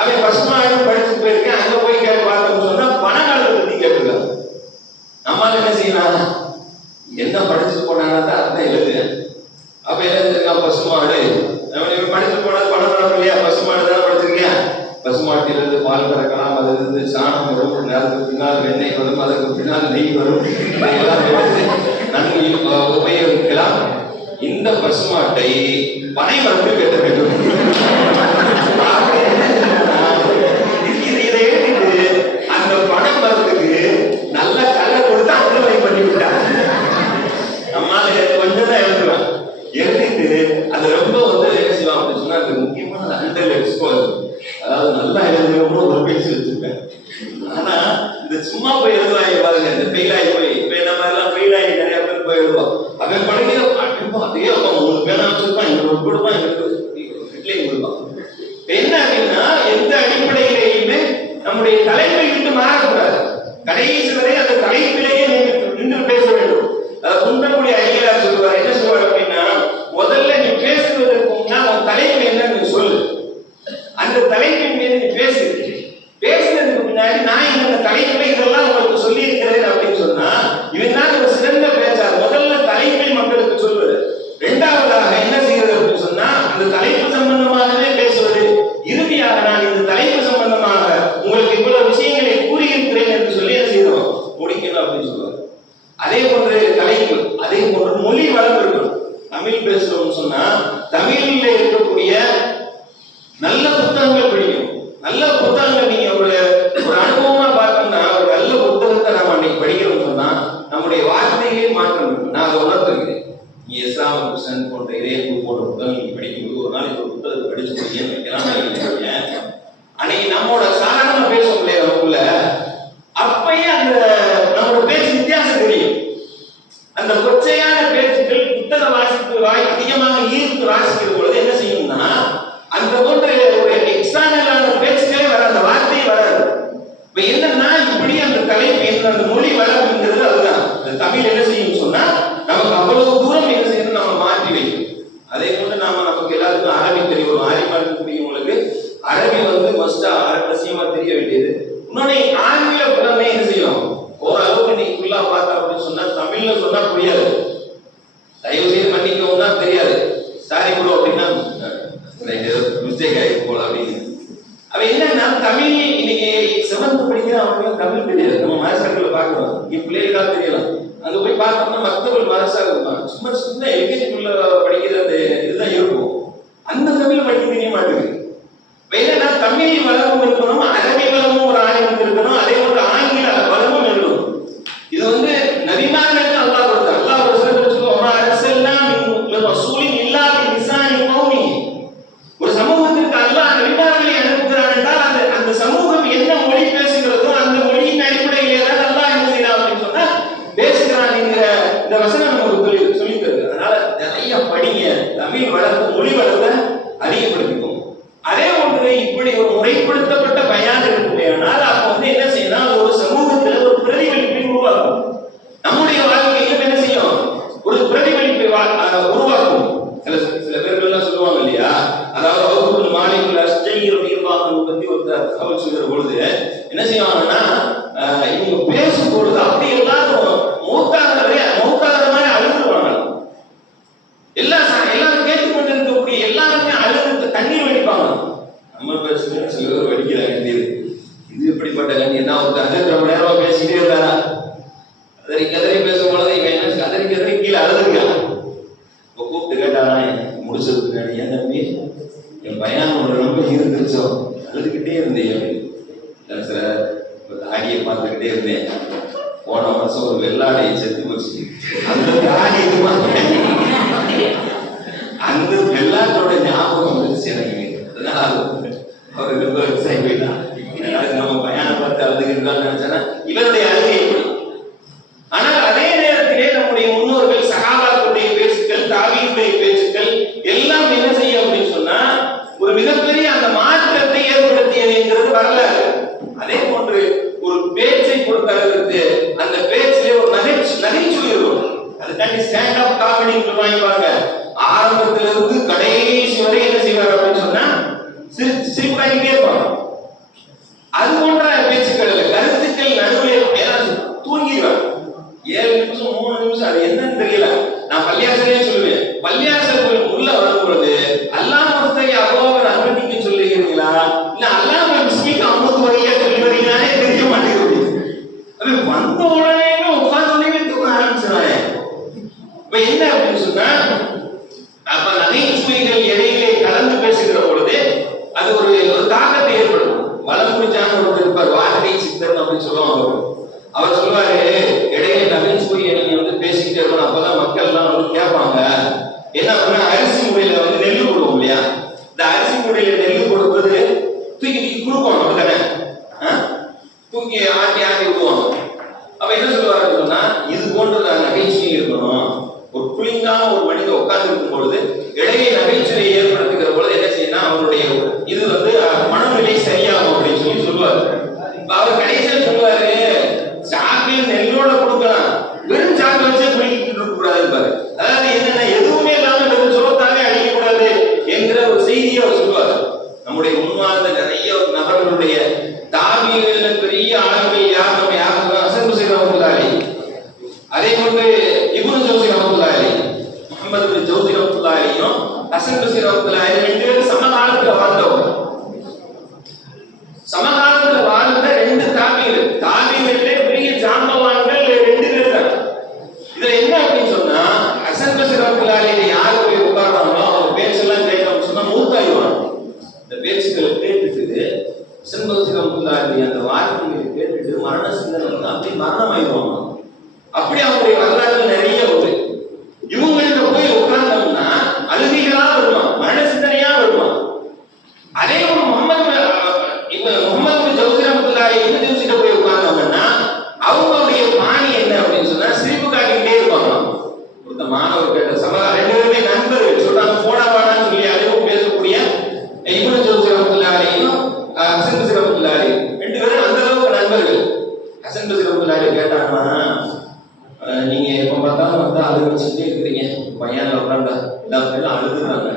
அவன் பசுமாடு படிச்சுட்டு போயிருக்கேன். அங்க போய் கேட்டு பார்த்தோம்னு சொன்னா பணக்காலத்தை பத்தி கேட்டிருக்காங்க. நம்மளால என்ன செய்யலாம், என்ன படிச்சுட்டு போனாங்கன்னா தான் அதான் எழுது. அப்ப எழுதிருக்கான் பசுமாடு. அவன் படிச்சுட்டு போனது பணம் இல்லையா, பசுமாடு தான் படிச்சிருக்கேன். பசுமாட்டிலிருந்து பால் கறக்கலாம், அதிலிருந்து சாணம் வரும், அதுக்கு பின்னால் வெண்ணெய் வரும், அதுக்கு பின்னால் நெய் வரும், நன்கு உபயோகிக்கலாம். இந்த பசுமாட்டை பனை மரத்தில் கட்ட வேண்டும். இதை எழுதிட்டு அந்த பனை மரத்துக்கு நல்ல கலர் கொடுத்து அறுவடை பண்ணி விட்டாங்க. நம்மால கொஞ்சம் தான் எழுதுவேன். எழுதிட்டு அது ரொம்ப வந்து செய்வான் அப்படின்னு சொன்னா அது முக்கியமான அண்டல் எக்ஸ்போஸ், அதாவது நல்லா எழுதுறவங்க ஒரு பேச்சு வச்சிருப்பேன். ஆனா இந்த சும்மா போய் எழுதுவாங்க பாருங்க, இந்த ஃபெயில் ஆகி போய் இப்ப என்ன மாதிரிலாம் ஃபெயில் ஆகி நிறைய பேர் போய் எழுதுவான். அவன் படிக்கிற அதே உங்களுக்கு பேனா வச்சிருப்பான், இவங்களுக்கு கொடுப்பான், இவங்களுக்கு கொடுப்பான். என்ன அப்படின்னா எந்த அடிப்படையிலேயுமே நம்முடைய தலைப்பை விட்டு மாறக்கூடாது. கடைசி வரை அந்த தலைப்பிலேயே நின்று பேச வேண்டும். குன்றக்குடி ஐயனார் சொல்லுவார். என்ன சொல்லுவார் அப்படின்னா, முதல்ல நீ பேசுவதற்கு முன்னால் உன் தலைப்பு என்னன்னு சொல்லு. அந்த தலைப்பின் மீது நீ பேசுறதுக்கு முன்னாடி நான் இந்த தலைப்புல இதெல்லாம் உங்களுக்கு சொல்லி இருக்கிறேன் அப்படின்னு சொன்னா இவன் தான் ஒரு சிறந்த பேச்சாளர். முதல்ல தலைப்பை மக்களுக்கு சொல்வது, இரண்டாவதாக என்ன செய்யறது அப்படின்னு சொன்னா அந்த தலைப்பு சம்பந்தமாகவே பேசுவது, இறுதியாக நான் இந்த தலைப்பு சம்பந்தமாக உங்களுக்கு இவ்வளவு விஷயங்களை கூறியிருக்கிறேன் என்று சொல்லி என்ன செய்யணும், முடிக்கணும் அப்படின்னு சொல்லுவார். அதே போன்று தலைப்பு, அதே போன்று மொழி வளம் இருக்கணும். தமிழ் பேசுறோம்னு சொன்னா தமிழில் இருக்கக்கூடிய நல்ல புத்தகங்கள் படிக்கணும். நல்ல புத்தகங்கள் நீங்க ஒரு அனுபவமா பார்த்தோம்னா ஒரு நல்ல புத்தகத்தை நம்ம அன்னைக்கு படிக்கிறோம்னு சொன்னா நம்முடைய வார்த்தையே மாற்றம் இருக்கும். நான் அதை உணர்ந்திருக்கிறேன். நீங்க இஸ்லாம் கிருஷ்ணன் போன்ற இறையன்பு போன்ற புத்தகங்கள் படிக்கும்போது ஒரு நாளைக்கு ஒரு புத்தகத்தை படிச்சு முடியும் வைக்கலாம். அன்னைக்கு நம்மளோட சாதாரண பேசுவோம் இல்லையா நமக்குள்ள, அப்பயே அந்த நம்மளோட பேச்சு வித்தியாசம் தெரியும். அந்த கொச்சையான பேச்சுக்கள் புத்தக வாசிப்பு அதிகமாக ஈர்த்து வாசிக்கிற பொழுது என்ன செய்யும்னா, அந்த போன்ற ஒரு எக்ஸ்டர்னலான பேச்சுக்களே வராது, அந்த வார்த்தையே வராது. இப்ப என்னன்னா, இப்படி அந்த தலைப்பு என்ன, அந்த மொழி வளர்ப்புங்கிறது அதுதான். அந்த தமிழ் என்ன செய்யும் சொன்னா, நமக்கு அவ்வளவு தூரம் என்ன செய்யணும், நம்ம மாற்றி வைக்கும். அதே போல நமக்கு எல்லாருக்கும் அரபி தெரியும். ஒரு ஆரிமா இருக்கக்கூடியவங்களுக்கு அரபி மஸ்டா அவசியமா தெரிய வேண்டியது. இன்னொன்னு ஆங்கில புலமே என்ன செய்யும், ஓரளவுக்கு நீங்க ஃபுல்லா பார்த்தா அப்படின்னு சொன்னா தமிழ்ல சொன்னா புரியாது. தயவு செய்து மன்னிக்கவும் தான் தெரியாது. சாரி ப்ரோ அப்படின்னா மிஸ்டேக் ஆகி போல அப்படின்னு. அவ என்னன்னா, தமிழ் இன்னைக்கு 7th படிக்கிற அவங்களுக்கு தமிழ் தெரியாது. நம்ம மதரசாக்களை பார்க்கிறோம், இங்க பிள்ளைகளுக்காக தெரியலாம். அங்க போய் பார்த்தோம்னா மக்தபுல் மதரசா இருக்கும், சும்மா சின்ன எல்கேஜிக்குள்ள படிக்கிற அந்த இதுதான் இருக்கும். அந்த தமிழ் படிக்க தெரிய மாட்டேங்குது. என்னன்னா, தமிழ் வளமும் இருக்கணும், அரபி வளமும் ஒரு ஆய்வு இருக்கணும், அதே போல ஆங்கில வளமும் இருக்கணும். இது நபிமார்களுக்கு அல்லாஹ் கொடுத்தார். அல்லாஹ் ஒரு சிலர் சொல்லுவாங்க, அரசெல்லாம் ரசூலின் இல்லாத நிசானி கௌமி. ஒரு சமூகத்திற்கு அல்லாஹ் நபிமார்களை அனுப்புகிறான் என்றால் அந்த சமூகம் என்ன மொழி பேசுகிறதோ அந்த மொழியின் அடிப்படையிலே தான் அல்லாஹ் என்ன செய்யறான் அப்படின்னு சொன்னா பேசுகிறான் என்கிற இந்த வசனம் நமக்கு சொல்லி தருது. அதனால நிறைய படிங்க, தமிழ் வளர்த்து மொழி வளர்த்த அதிகப்படுத்திக்கும். அதே ஒன்று இப்படி ஒரு முறைப்படுத்தப்பட்ட பயான் இருக்குமையானால் அப்ப என்ன செய்யணும், அது ஒரு சமூகத்தில் ஒரு பிரதிபலிப்பை உருவாக்கும். நம்முடைய வாழ்க்கையிலும் என்ன செய்யும், ஒரு பிரதிபலிப்பை உருவாக்கும். சில பேர்கள் எல்லாம் சொல்லுவாங்க இல்லையா, அதாவது அவர்கள் மாலிகுல் அஸ்ஜைர் நிர்வாகம் பத்தி ஒரு தகவல் சொல்கிற பொழுது என்ன செய்வாங்கன்னா, இவங்க பேசும் பொழுது அப்படி எல்லாரும் மௌத்தாகிற மாதிரி அழுதுருவாங்க. எல்லாரும் கேட்டுக்கொண்டு இருக்கக்கூடிய எல்லாருமே அழுது கண்ணீர் வடிப்பாங்க. நம்ம பேசுகிற சில பேர் வடிக்கிற கண்ணீர். இது எப்படிப்பட்ட கண்ணீர்? என்ன ஒரு கதை ரொம்ப நேரம் பேசிக்கிட்டே இருந்தாரா, கதறி கதறி பேசும் பொழுது இவன் என்ன கதறி கதறி கீழே அழுதுருக்கான். இப்போ கூப்பிட்டு கேட்டாரான், முடிச்சதுக்கு ஏன் தம்பி என் பையன் ரொம்ப இருந்துச்சோ, அழுதுகிட்டே இருந்தேன் அப்படின்னு. சார் தாடியை பார்த்துக்கிட்டே இருந்தேன், போன வருஷம் ஒரு வெள்ளாடையை செத்து போச்சு, அந்த தாடி அந்த வெள்ளாட்டோட ஞாபகம் வந்துருச்சு எனக்கு. அதனால அவர் ரொம்ப விவசாயம் போயிட்டான். நம்ம பையனை பார்த்து அழுதுகின்றான்னு நினைச்சானா இவருடைய அழுகை எப்படி? ஆனால் அதே நேரத்திலே நம்முடைய முன்னோர்கள் சஹாபாக்களுடைய பேச்சுக்கள், தாபீகளுடைய பேச்சுக்கள் எல்லாம் என்ன செய்யும் அப்படின்னு சொன்னா ஒரு மிகப்பெரிய அந்த மாற்றத்தை ஏற்படுத்தியது என்கிறது வரலாறு. அதே போன்று ஒரு பேச்சை பொறுத்தளவிற்கு அந்த பேச்சிலே ஒரு நகைச்சுவை இருக்கும். அதுக்காண்டி ஸ்டாண்ட் அப் காமெடின்னு சொல்லுவாங்க. ஆரம்பத்திலிருந்து கடைசி வரை என்ன செய்வார் அப்படின்னு சொன்னா சிரிப்பாகிட்டே இருப்பாங்க. அது போன்ற பேச்சுக்கள் இல்லை, கருத்துக்கள் நடுவில் தூங்கிடுவார். 7 நிமிஷம் 3 நிமிஷம் அது என்னன்னு தெரியல. நான் பள்ளியாசலே சொல்லுவேன், பள்ளியாசல் உள்ள வரும் பொழுது அல்லாஹ் முஸ்தகி அல்லாஹ்வை அனுமதிக்க சொல்லுகிறீங்களா இல்ல அல்லாஹ் மிஸ்கிக்கு அமுது வரையா சொல்லி வரீங்களானே தெரிய மாட்டேங்குது. அது வந்த உடனே உட்கார்ந்து தூக்க ஆரம்பிச்சுறாங்க. இப்ப என்ன அப்படின்னு சொன்னா, அப்ப நகைச்சுவைகள் இடையிலே கலந்து பேசுகிற பொழுது அது ஒரு தாக்கத்தை ஏற்படும். வளமுடிச்சான ஒருத்தர் இருப்பார், வார்த்தை சித்தர் அப்படின்னு சொல்லுவாங்க. அவர் சொல்லுவாரு, இடையில நகைச்சுவையை நீங்க பேசிக்கிட்டே இருக்கணும், அப்பதான் மக்கள் எல்லாம் கேட்பாங்க. என்ன பண்ண, அரிசி முறையில நெல்லு போடுவோம் இல்லையா, இந்த அரிசி முறையில நெல்லு போடும்போது தூக்கி கொடுப்போம், அப்படித்தானே தூக்கி ஆட்டி ஆட்டி விடுவாங்க. அப்ப என்ன சொல்லுவாருன்னு சொன்னா, இது போன்ற நகைச்சுவை இருக்கணும். ஒரு புளிங்கான ஒரு மனிதன் உட்கார்ந்து இருக்கும் பொழுது இடையே நகைச்சுவையை ஏற்படுத்துகிற பொழுது என்ன செய்யணும், அவருடைய இது மனநிலை சரியாகும் அப்படின்னு சொல்லுவாரு. அவர் கடைசியில் சொல்லுவாரு, சாக்கில் நெல்லோட கொடுக்கலாம், வெறும் சாக்கு வச்சு குளிக்கிட்டு இருக்க கூடாது பாரு. அதாவது என்னன்னா, எதுவுமே இல்லாம வெறும் சோத்தாவே அழிக்கக்கூடாது என்கிற ஒரு செய்தியை அவர் சொல்லுவார். நம்முடைய முன்வாழ்ந்த நிறைய நபர்களுடைய தாபிகளில் பெரிய ஆளுமை யார், நம்ம யாருன்னா ஹசன் பஸ்ரி ரஹ்மத்துல்லாஹி, அதே போன்று இப்னு ஜௌசி ரஹ்மத்துல்லாஹி, முஹம்மது இப்னு ஜௌசி ரஹ்மத்துல்லாஹியும் ஹசன் பஸ்ரி ரஹ்மத்துல்லாஹி ரெண்டு பேரும் சமகாலத்துல வாழ்ந்தவங்க. சமகாலத்துல வாழ்ந்த 2 தாபிகளிலே பெரிய ஜாம்பவான்கள் 2 பேர் தான். இதுல என்ன அப்படின்னு சொன்னா, ஹசன் பஸ்ரி ரஹ்மத்துல்லாஹி யாரு போய் உட்கார்றாங்களோ அவங்க பேச்செல்லாம் கேட்கணும்னு சொன்னா மூத்தாயிடுவாங்க. இந்த பேச்சுக்களை கேட்டுட்டு ஹசன் பஸ்ரி ரஹ்மத்துல்லாஹி அந்த வார்த்தைகளை கேட்டுட்டு மரண சிந்தனை அப்படி மரணம் ஆயிடுவாங்க. அப்படி அவங்களுடைய வரலாறு நிறைய உண்டு. இவங்கள்ட்ட போய் உட்கார்ந்து பயான்ல உட்காந்தா எல்லா பேரும் அழுதுறாங்க.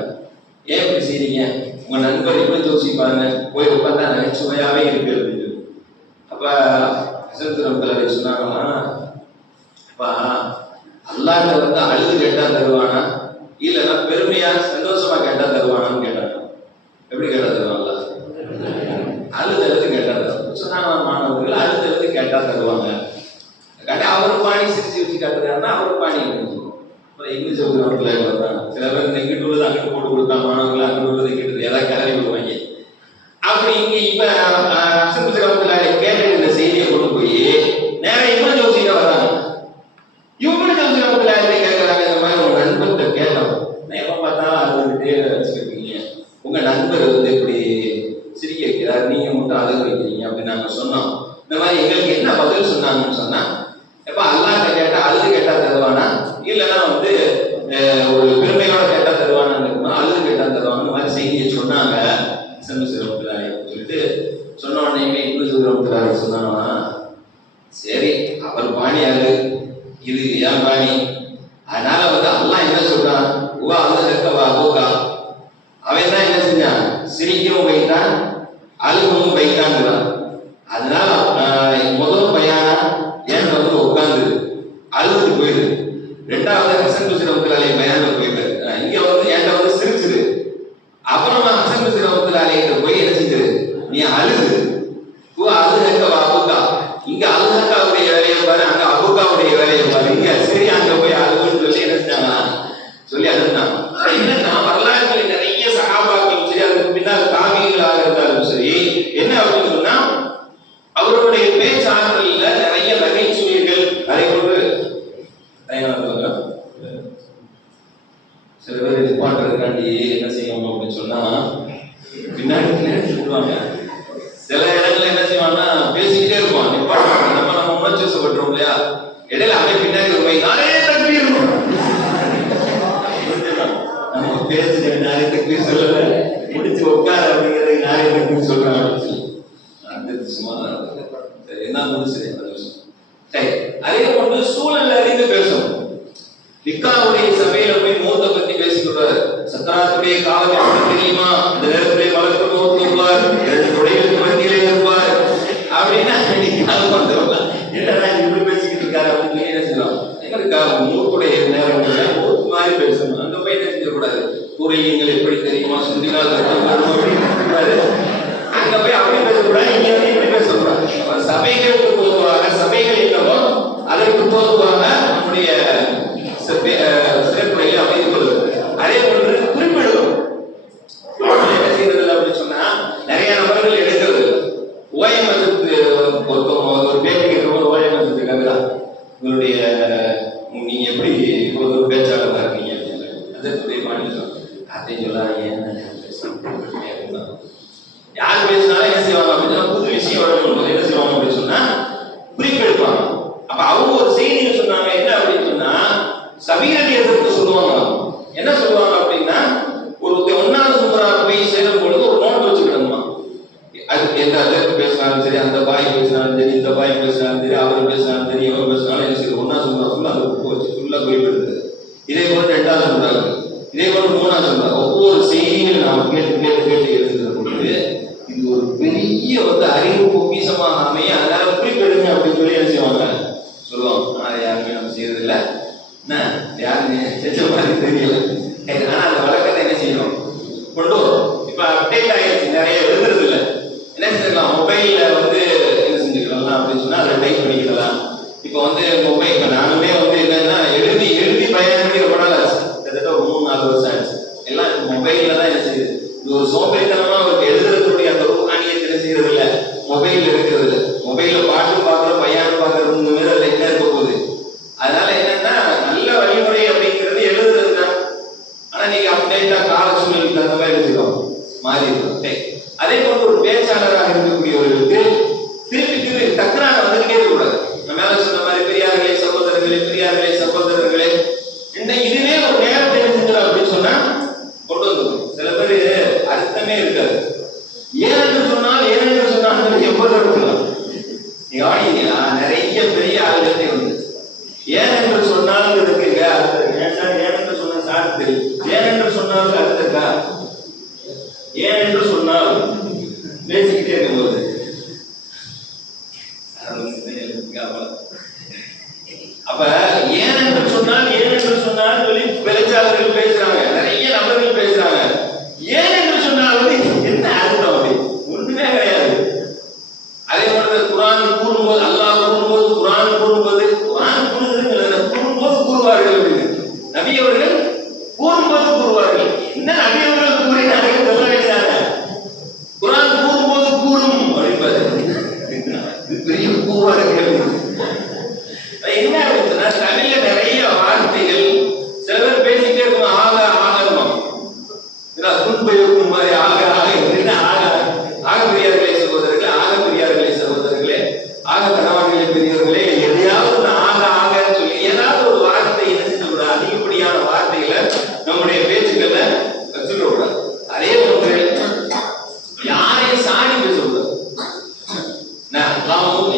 ஏன் இப்படி செய்றீங்க? உங்க நண்பர் இப்படி யோசிப்பாங்க, போய் உட்காந்தா நகைச்சுவையாவே இருக்கு அப்படின்னு. அப்ப ஹசரத் ரஹ்மத்துல்லாஹி அலைஹி சொன்னாங்கன்னா, அப்பா அல்லாஹ்ட்ட வந்து அழுது கேட்டா தருவானா இல்லைன்னா பெருமையா சந்தோஷமா கேட்டா தருவானான்னு கேட்டாங்க. எப்படி கேட்டா தருவாங்களா? அழுது கேட்டா தருவாங்க சொன்னாங்க. மாணவர்கள் அழுது கேட்டா தருவாங்க. கேட்டா அவர் பாணி சிரிச்சு வச்சு காட்டுறாருன்னா அவர் பாணி இங்கிலீஷ் வர்றாங்க. சில பேர் இந்த இங்கிட்டு உள்ளது அங்கிட்டு போட்டு கொடுத்தாங்க, மாணவர்கள் அங்கிட்டு உள்ளது இங்கிட்டு ஏதாவது கிளறி விடுவாங்க. அப்படி இங்க இப்ப கேட்ட இந்த செய்தியை கொண்டு போய் நேரம் இவன் ஜோசிக்க வர்றாங்க. இவங்க ஜோசிக்க கேட்கறாங்க, இந்த மாதிரி உங்க நண்பர்கிட்ட கேட்டோம், எப்ப பார்த்தாலும் அழுதுகிட்டே வச்சுருக்கீங்க, உங்க நண்பர் வந்து இப்படி சிரிக்க வைக்கிறார், நீங்க மட்டும் அழுக வைக்கிறீங்க அப்படின்னு நாங்க சொன்னோம். இந்த மாதிரி எங்களுக்கு என்ன பதில் சொன்னாங்கன்னு சொன்னா, எப்ப அல்லாஹ்ட்ட கேட்டா அழுது கேட்டா தருவானா இல்லைன்னா வந்து ஒரு பெருமையோட கேட்டா தருவானான்னு இருக்குமா, அழுது கேட்டா தருவாங்க இந்த மாதிரி செய்தியை சொன்னாங்க. சொல்லிட்டு சொன்ன உடனே இன்னும் சொன்னாங்கன்னா, சரி அவர் பாணியாரு, இது ஏன் பாணி, அதனால வந்து அல்லாஹ் என்ன சொல்றான், உவா அல்லா அபூகா, அவன் தான் என்ன செஞ்சான், சிரிக்கவும் வைத்தான் அழுகவும் வைத்தாங்கிறான். அதனால முதல் பையனா ஏன் வந்து உட்காந்து அழுதுட்டு போயிடு, ரெண்டாவது ஹசன் பஸ்ரி ரஹ்மத்துல்லாஹி பயான்ல போயிட்டு இங்க வந்து என்கிட்ட வந்து சிரிச்சுது, அப்புறமா ஹசன் பஸ்ரி ரஹ்மத்துல்லாஹி போய் என்ன செஞ்சிரு, நீ அழுது அழுக அபுகா, இங்க அல்ஹக்காவுடைய வேலையை பாரு, அங்க அபுகாவுடைய வேலையை பாரு, இங்க சரி அங்க போய் அழுகுன்னு சொல்லி என்ன செஞ்சாங்க, சொல்லி அழுந்தாங்க. என்னன்னா வரலாற்றில் நிறைய சஹாபாக்களும் சரி, அதுக்கு பின்னால் தாபிகளாக இருந்தாலும் சரி, என்ன அப்படின்னு சொன்னா அவருடைய பேச்சாற்றல்ல நிறைய நகைச்சுவைகள் அதை கொண்டு சில பேர் நிப்பாட்டுறதுக்காண்டி என்ன செய்யணும் அப்படின்னு சொன்னா பின்னாடி சொல்லுவாங்க. சில இடங்கள்ல என்ன செய்வாங்கன்னா பேசிக்கிட்டே இருப்பான், நிப்பாட்டுவாங்க. நம்ம உணர்ச்சி வசப்பட்டுரும் இல்லையா, இடையில அப்படியே பின்னாடி ஒரு நிறைய தக்பீர் இருக்கும். நம்ம பேசுற நிறைய தக்பீர் சொல்லல, முடிச்சு உட்கார அப்படிங்கிறது நிறைய தக்பீர் சொல்றாங்க. அந்த சும்மா என்ன முடிச்சு அதே போன்று சூழல் அறிந்து பேசும். நிக்காவுடைய சபையில போய் மூத்த பத்தி பேசிக்கிறார். சக்கராத்துடைய காலம் எப்படி தெரியுமா, இந்த நேரத்திலே மலக்கு மூத்து வருவார், இரண்டு தொடைகளுக்கு மத்தியிலே இருப்பார் அப்படின்னா நிக்காவு வந்துருவாங்க. என்னடா இப்படி பேசிக்கிட்டு இருக்காரு அப்படின்னு என்ன செய்யலாம், எங்களுக்கு மூக்குடைய நேரம் மூத்து மாதிரி பேசணும். அங்க போய் என்ன செஞ்சக்கூடாது, கூரையீங்கள் எப்படி தெரியுமா, சுந்தினால் அப்படின்னு அங்க போய் அப்படி பேசக்கூடாது, இங்க வந்து இப்படி பேசக்கூடாது. சபைகளுக்கு பொதுவாக சபைகள் என்னவோ அதற்கு பொதுவாக நம்முடைய சிறப்புரையை அமைந்து கொள்வது. அதே போன்று குறிப்பிடுவோம். என்ன செய்யறது அப்படின்னு சொன்னா நிறைய நபர்கள் எடுக்கிறது ஓஎம்எஸ்க்கு ஒரு பேட்டி கேட்கிறோம். ஓஎம்எஸ்க்காக உங்களுடைய நீங்க எப்படி ஒரு பேச்சாளராக இருக்கீங்க அப்படின்னு அதற்கு மாநிலம் அதை சொல்லாதீங்க, யார் பேசினாலும் என்ன செய்வாங்க அப்படின்னா புது விஷயம் வரும் என்ன செய்வாங்க அப்படின்னு சொன்னா குறிப்பெடுப்பாங்க. அப்ப அவங்க ஒரு செய்தியை சொன்னாங்க என்ன அப்படின்னு சொன்னா சபீரடியத்துக்கு சொல்லுவாங்க. என்ன சொல்லுவாங்க அப்படின்னா ஒரு 1வது சுமராக போய் சேரும் பொழுது ஒரு நோட் வச்சுக்கிடணுமா, அதுக்கு எந்த அதற்கு பேசினாலும் சரி, அந்த பாய் பேசினாலும் சரி, இந்த பாய் பேசினாலும் சரி, அவர் பேசினாலும் சரி, எவர் பேசினாலும் என்ன செய்யும் 1வது சுமரா ஃபுல்லா அந்த புக்கு வச்சு ஃபுல்லா குறிப்பெடுத்து இதே போல 2வது சுமராக இதே போல 3வது சுமரா ஒவ்வொரு செய்தியும் நாம் கேட்டு கேட்டு கேட்டு எழுதுகிற பொழுது இது ஒரு பெரிய வந்து அறிவு பொக்கிஷமாக அமைய, அதனால குறிப்பெடுங்க அப்படின்னு சொல்லி என்ன செய்வாங்க சொல்லுவாங்க. ஆனா யாருமே நம்ம செய்யறது இல்லை, என்ன யாருமே செஞ்ச மாதிரி தெரியல. ஆனா அந்த வழக்கத்தை என்ன செய்யணும் கொண்டு வரும். இப்ப அப்டேட் ஆயிடுச்சு, நிறைய எழுதுறது இல்லை, என்ன செஞ்சுக்கலாம் மொபைல்ல வந்து என்ன செஞ்சுக்கலாம் அப்படின்னு சொன்னா அதை டைப் பண்ணிக்கலாம். இப்ப வந்து மொபைல் இப்ப நானுமே வந்து என்னன்னா எழுதி பயன் பண்ணி ரொம்ப நாள் ஆச்சு, கிட்டத்தட்ட ஒரு 3-4 வருஷம் ஆச்சு. எல்லாம் மொபைல்ல தான் என்ன செய்யுது, இது ஒரு சோம்பேறித்தனமா ஒரு எழுதுறதுடைய அந்த ரூபானியத்தை என்ன செய்யறது இல்லை, மொபைல்ல இருக்கிறது இல்லை. மொபைல்ல பாட்டு பார்க்குற பையன் பார்க்கறது இந்த மாதிரி அதில் என்ன இருக்க போகுது. அதனால என்னன்னா நல்ல வழிமுறை அப்படிங்கிறது எழுதுறது தான். ஆனா நீங்க அப்டேட்டா கால சூழலுக்கு அந்த மாதிரி எழுதிடும் மாறி இருக்கும். அதே போன்று ஒரு பேச்சாளராக இருக்கக்கூடியவர்களுக்கு திருப்பி தக்கராக வந்துகிட்டே இருக்கக்கூடாது. நம்ம மேல சொன்ன மாதிரி பெரியார்களே சகோதரர்களே, பெரியார்களே சகோதரர்களே யாருக்கு தெரியும்? ஏன் என்று சொன்னால் அடுத்தா ஏன் என்று சொன்னால் பேசிக்கிட்டே இருக்கும்போது அப்ப ஏன் என்று சொன்னால் சொல்லி பேச்சாளர்கள் பேசுறாங்க, நிறைய நபர்கள் பேசுறாங்க. ஏன் என்று சொன்னால் என்ன அர்த்தம்? அப்படி ஒன்றுமே கிடையாது. அதே போல குர்ஆன் கூறும்போது, அல்லாஹ் கூறும்போது, குர்ஆன் கூறும்போது கூறுவார்கள் அப்படின்னு நபி அவர்கள் கூறும்போது கூறுவார்கள். என்ன நபி அவர்கள் கூறினார்கள் சொல்ல வேண்டியதானே? குர்ஆன் கூறும்போது கூறும் அப்படின்பாரு. பெரிய கூறுவார்கள். என்ன அப்படின்னா தமிழ்ல நிறைய வார்த்தைகள் சில பேர் பேசிட்டே இருக்கும். ஆக ஆகணும் துன்பம் மாதிரி ஆக ஆக என்ன ஆக பெரியார்களே சகோதரர்களே, ஆக பெரியார்களே சகோதரர்களே, ஆக கணவான்களே பெரியவர்களே, எதையாவது ஆக ஆக சொல்லி ஏதாவது ஒரு வார்த்தை என்ன செஞ்சக்கூடாது, அதிகப்படியான வார்த்தைகளை நம்முடைய பேச்சுக்கள்ல வச்சுக்கூடாது. அதே போன்று யாரையும் சாணி பேசக்கூடாது.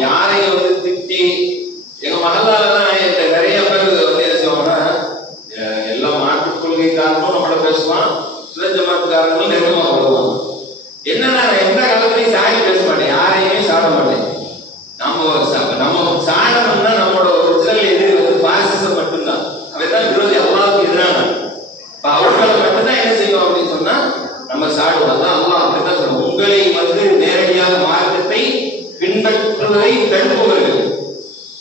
யாரையும் திட்டி எங்க மகளாலதான் நிறைய பேர் என்ன செய்வாங்கன்னா, எல்லா மாற்றுக் கொள்கைக்காரங்களும் நம்மள பேசுவான், சுதந்திரமாட்டுக்காரங்களும் நெருக்கமா வருவாங்க. என்னன்னா எந்த காலத்திலையும் சாணி பேச மாட்டேன், யாரையுமே சாட மாட்டேன். நம்ம சாடணும்னா நம்மளோட ஒரிஜினல் எது பாசிசம் மட்டும்தான். அவைதான் விரோதி, அல்லாஹ்வுக்கு எதிரான. அவர்களை மட்டும்தான் என்ன செய்வோம் அப்படின்னு சொன்னா நம்ம சாடுவோம். அதான் அல்லாஹ் அப்படித்தான் சொல்லுவோம், உங்களை நேரடியாக மார்க்கத்தை பின்பற்றுவதை தடுப்பவர்கள்,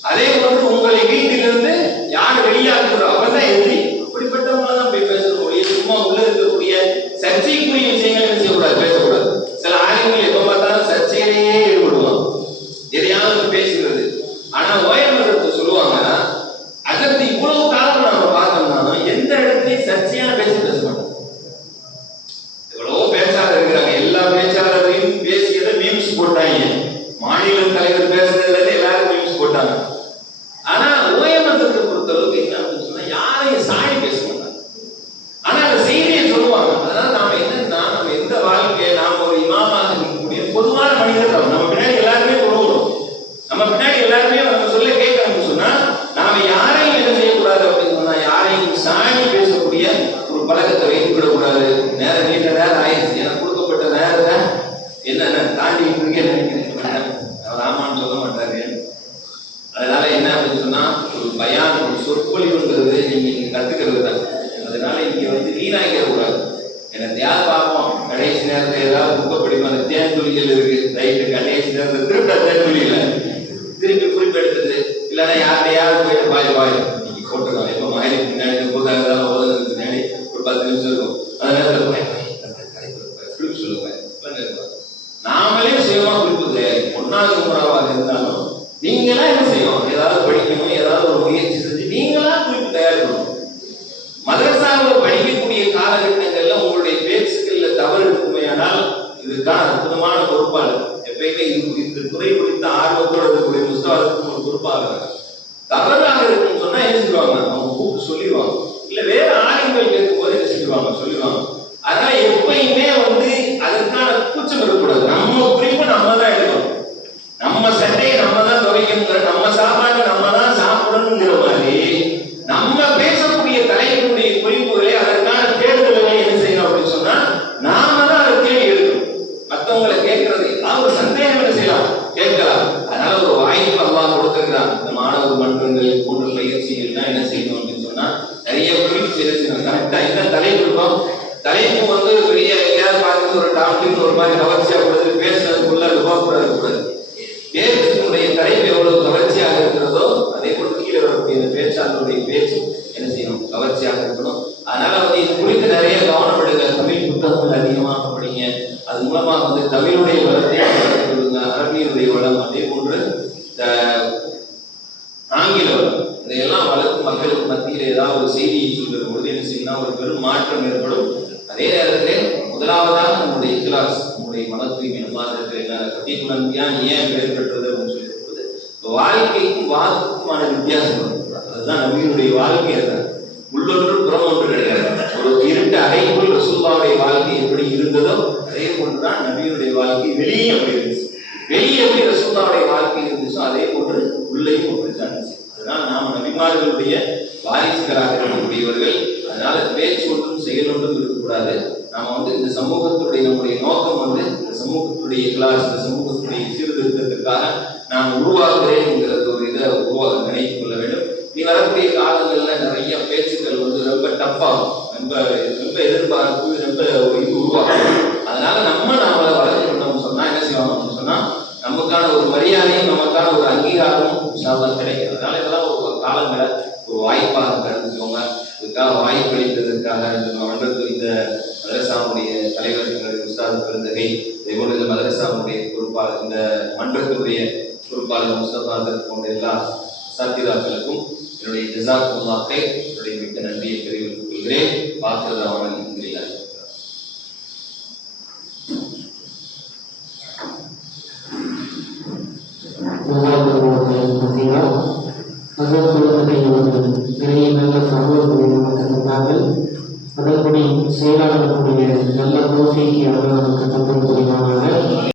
அதே போன்று உங்களை வீட்டிலிருந்து யார் வெளியாக்குறோம் அவர்தான் எதிரி. அப்படிப்பட்டவங்கள தான் போய் பேசக்கூடிய, சும்மா உள்ள இருக்கக்கூடிய சர்ச்சைக்குரிய விஷயங்கள் என்ன செய்யக்கூடாது, பேசக்கூடாது. சில ஆளுங்கள் எப்ப பார்த்தாலும் சர்ச்சையிலேயே ஈடுபடுவாங்க, எதையாவது பேசுகிறது. ஆனா ஓய்வு சொல்லுவாங்க, அதற்கு இவ்வளவு காலம் நாம பார்த்தோம்னா எந்த இடத்துலயும் சர்ச்சையான பேச மாட்டோம். எவ்வளவோ பேச்சாளர் இருக்கிறாங்க, எல்லா பேச்சாளரையும் பேசியதை மீம்ஸ் போட்டாங்க, மாநில தலைவர் பேசுறதுல எல்லாரும் மீம்ஸ் போட்டாங்க. ஆனா ஓய்வத்தை பொறுத்தளவுக்கு என்ன அப்படின்னு சொன்னா யாரையும் சாடி பேச மாட்டாங்க. ஆனா அந்த செய்தியை சொல்லுவாங்க. அதனால நாம என்னன்னா, நம்ம எந்த வாழ்க்கையை நாம ஒரு இமாமாக இருக்கக்கூடிய பொதுவான மனிதர்கள், நம்ம பின்னாடி எல்லாருமே தொழுகிறோம், நம்ம பின்னாடி எல்லாருமே நம்ம சொல்ல கேட்கணும்னு சொன்னா நாம யாரையும் என்ன செய்யக்கூடாது அப்படின்னு சொன்னா யாரையும் சாடி பேசக்கூடிய ஒரு பழக்கத்தை வைத்து விடக்கூடாது. நேரம் நீண்ட நேரம் ஆயிடுச்சு, எனக்கு கொடுக்கப்பட்ட நேரத்தை என்னென்ன தாண்டிட்டு இருக்கேன் நினைக்கிறேன். ராமான்னு சொல்ல மாட்டாரு. அதனால என்ன அப்படின்னு சொன்னா ஒரு பயான், ஒரு சொற்பொழிவுங்கிறது நீங்க கத்துக்கிறது தான். அதனால இங்க வீணாக்கிற கூடாது. எனக்கு யார் பார்ப்போம் கடைசி நேரத்தில் ஏதாவது புக்க படிப்போம், அந்த தேன் துளிகள் இருக்கு ரைட்டு, கடைசி நேரத்தில் திருப்ப தேன் துளியில திருப்பி குறிப்பெடுத்தது இல்லைன்னா யார்கிட்டையாவது போயிட்டு பாய் நீங்க போட்டுருக்கோம் எப்போ மாதிரி பின்னாடி புத்தகம் ஓதுறதுக்கு பின்னாடி ஒரு 10 நிமிஷம் இருக்கும். அந்த நேரத்தில் குறிப்பு சொல்லுவேன். நாமளே சுயமா குறிப்பு தயாரி, 1வது முறையாக இருந்தாலும் நீங்களா என்ன செய்யணும், ஏதாவது படிக்கணும், ஏதாவது ஒரு முயற்சி செஞ்சு நீங்களா குறிப்பு தயார் பண்ணணும். மதரசாவில் படிக்கக்கூடிய காலகட்டங்கள்ல உங்களுடைய பேச்சுக்கள்ல தவறு இருக்குமையானால் இதுக்கான அற்புதமான பொறுப்பாளர் எப்பயுமே இந்த துறை குறித்த ஆர்வத்தோடு இருக்கக்கூடிய முஸ்தாதுக்கு ஒரு பொறுப்பாளர். தவறாக இருக்குன்னு சொன்னா என்ன செஞ்சுவாங்க, அவங்க கூப்பிட்டு சொல்லிடுவாங்க, இல்ல வேற ஆளுங்கள் கேட்கும் போது என்ன செஞ்சுவாங்க, சொல்லிடுவாங்க. அதனால எப்பயுமே அதற்கான கூச்சம் இருக்கக்கூடாது. நம்ம குறிப்பு நம்ம தான் எடுக்கணும், நம்ம சட்டையை நம்ம தான் துவைக்கணுங்கிற, நம்ம சாப்பாடு நம்ம தான் சாப்பிடணுங்கிற மாதிரி நம்ம பேசக்கூடிய தலைவர்களுடைய குறிப்புகளை அதற்கான தேடுதல்களை என்ன செய்யணும் அப்படின்னு சொன்னா நாம தான் அதை தேடி எடுக்கணும். மற்றவங்களை கேட்கறது ஏதாவது ஒரு சந்தேகம் என்ன செய்யலாம், கேட்கலாம். அதனால ஒரு வாய்ப்பு அல்லாஹ் கொடுத்துருக்கிறான். இந்த மாணவர் மன்றங்கள் போன்ற பயிற்சிகள்லாம் என்ன செய்யணும் அப்படின்னு சொன்னா நிறைய குறிப்பு செய்யணும். கரெக்டா என்ன தலைப்பு இருக்கும், தலைப்பு பெரிய எங்கேயாவது பார்த்து ஒரு டாபிக் ஒரு மாதிரி கவர்ச்சியா கொடுத்து பேசுறதுக்குள்ள போகக்கூடாது. பேச்சுடைய தலைப்பு எவ்வளவு கவர்ச்சியாக இருக்கிறதோ அதே போல கீழே வரக்கூடிய இந்த பேச்சாளருடைய பேச்சு என்ன செய்யணும், கவர்ச்சியாக இருக்கணும். அதனால இது குறித்து நிறைய கவனம் எடுங்க. தமிழ் புத்தகங்கள் அதிகமாக படிங்க, அது மூலமாக தமிழுடைய வளத்தை வளர்த்துக்கொள்ளுங்க, அரபியுடைய வளம், அதே போன்று ஆங்கில வளம், இதையெல்லாம் வளர்த்து மக்களுக்கு மத்தியில் ஏதாவது ஒரு செய்தியை சொல்கிற பொழுது என்ன செய்யணும், ஒரு பெரும் மாற்றம் ஏற்படும். அதே நேரத்தில் முதலாவதாக நம்முடைய இக்லாஸ், நம்முடைய மன தூய்மை ஏன் பெயர் பெற்றது அப்படின்னு சொல்லியிருப்பது வாழ்க்கைக்கும் வாக்குக்குமான வித்தியாசம். அதுதான் நபியினுடைய வாழ்க்கை. உள்ளொன்று புறம் ஒன்று கிடையாது. ஒரு இருட்டு அறைக்குள் ரசூலுல்லாஹ்வுடைய வாழ்க்கை எப்படி இருந்ததோ அதே போன்றுதான் நபியினுடைய வாழ்க்கை வெளியே அப்படி இருந்துச்சு. வெளியே எப்படி ரசூலுல்லாஹ்வுடைய வாழ்க்கை இருந்துச்சோ அதே போன்று உள்ளேயும் அப்படித்தான் இருந்துச்சு. அதனால் நாம் நபிமார்களுடைய வாரிசுகளாக இருக்கக்கூடியவர்கள். அதனால பேச்சு செயல் ஒன்றும் இருக்கக்கூடாது. நாம வந்து இந்த சமூகத்துடைய நம்முடைய நோக்கம் வந்து இந்த சமூகத்துடைய கிளாஸ், இந்த சமூகத்துடைய சீர்திருத்தத்திற்காக நான் உருவாக்குறேன் என்கிறது ஒரு இதை உருவாக்க நினைத்துக் கொள்ள வேண்டும். நீ வரக்கூடிய காலங்கள்ல நிறைய பேச்சுக்கள் வந்து ரொம்ப டஃப்பாகும், ரொம்ப ரொம்ப எதிர்பார்ப்பு, ரொம்ப ஒரு இது உருவாகும். அதனால நாம வளர்த்துக்கணும்னு சொன்னா என்ன செய்வாங்க சொன்னா நமக்கான ஒரு மரியாதையும் நமக்கான ஒரு அங்கீகாரமும் கிடைக்கும். அதனால இதெல்லாம் ஒரு காலங்களை ஒரு வாய்ப்பாக கருதுக்கோங்க. இதுக்காக வாய்ப்பு அளித்ததற்காக இந்த மதரசாவுடைய தலைவர் உஸ்தாத் பெருந்தகை, இதேபோல இந்த மதரசாவுடைய பொறுப்பாளர், இந்த மன்றத்தினுடைய பொறுப்பாளர் முஸ்தபா போன்ற எல்லா சாத்திராக்களுக்கும் என்னுடைய ஜஸாக்குல்லாஹை என்னுடைய மிக்க நன்றியை தெரிவித்துக் கொள்கிறேன். பார்க்கிறதான அதன்படி செயலாளர்களுடைய நல்ல கோஷைக்கு அவர்கள் நமக்கு தந்தை புரிவார்கள்.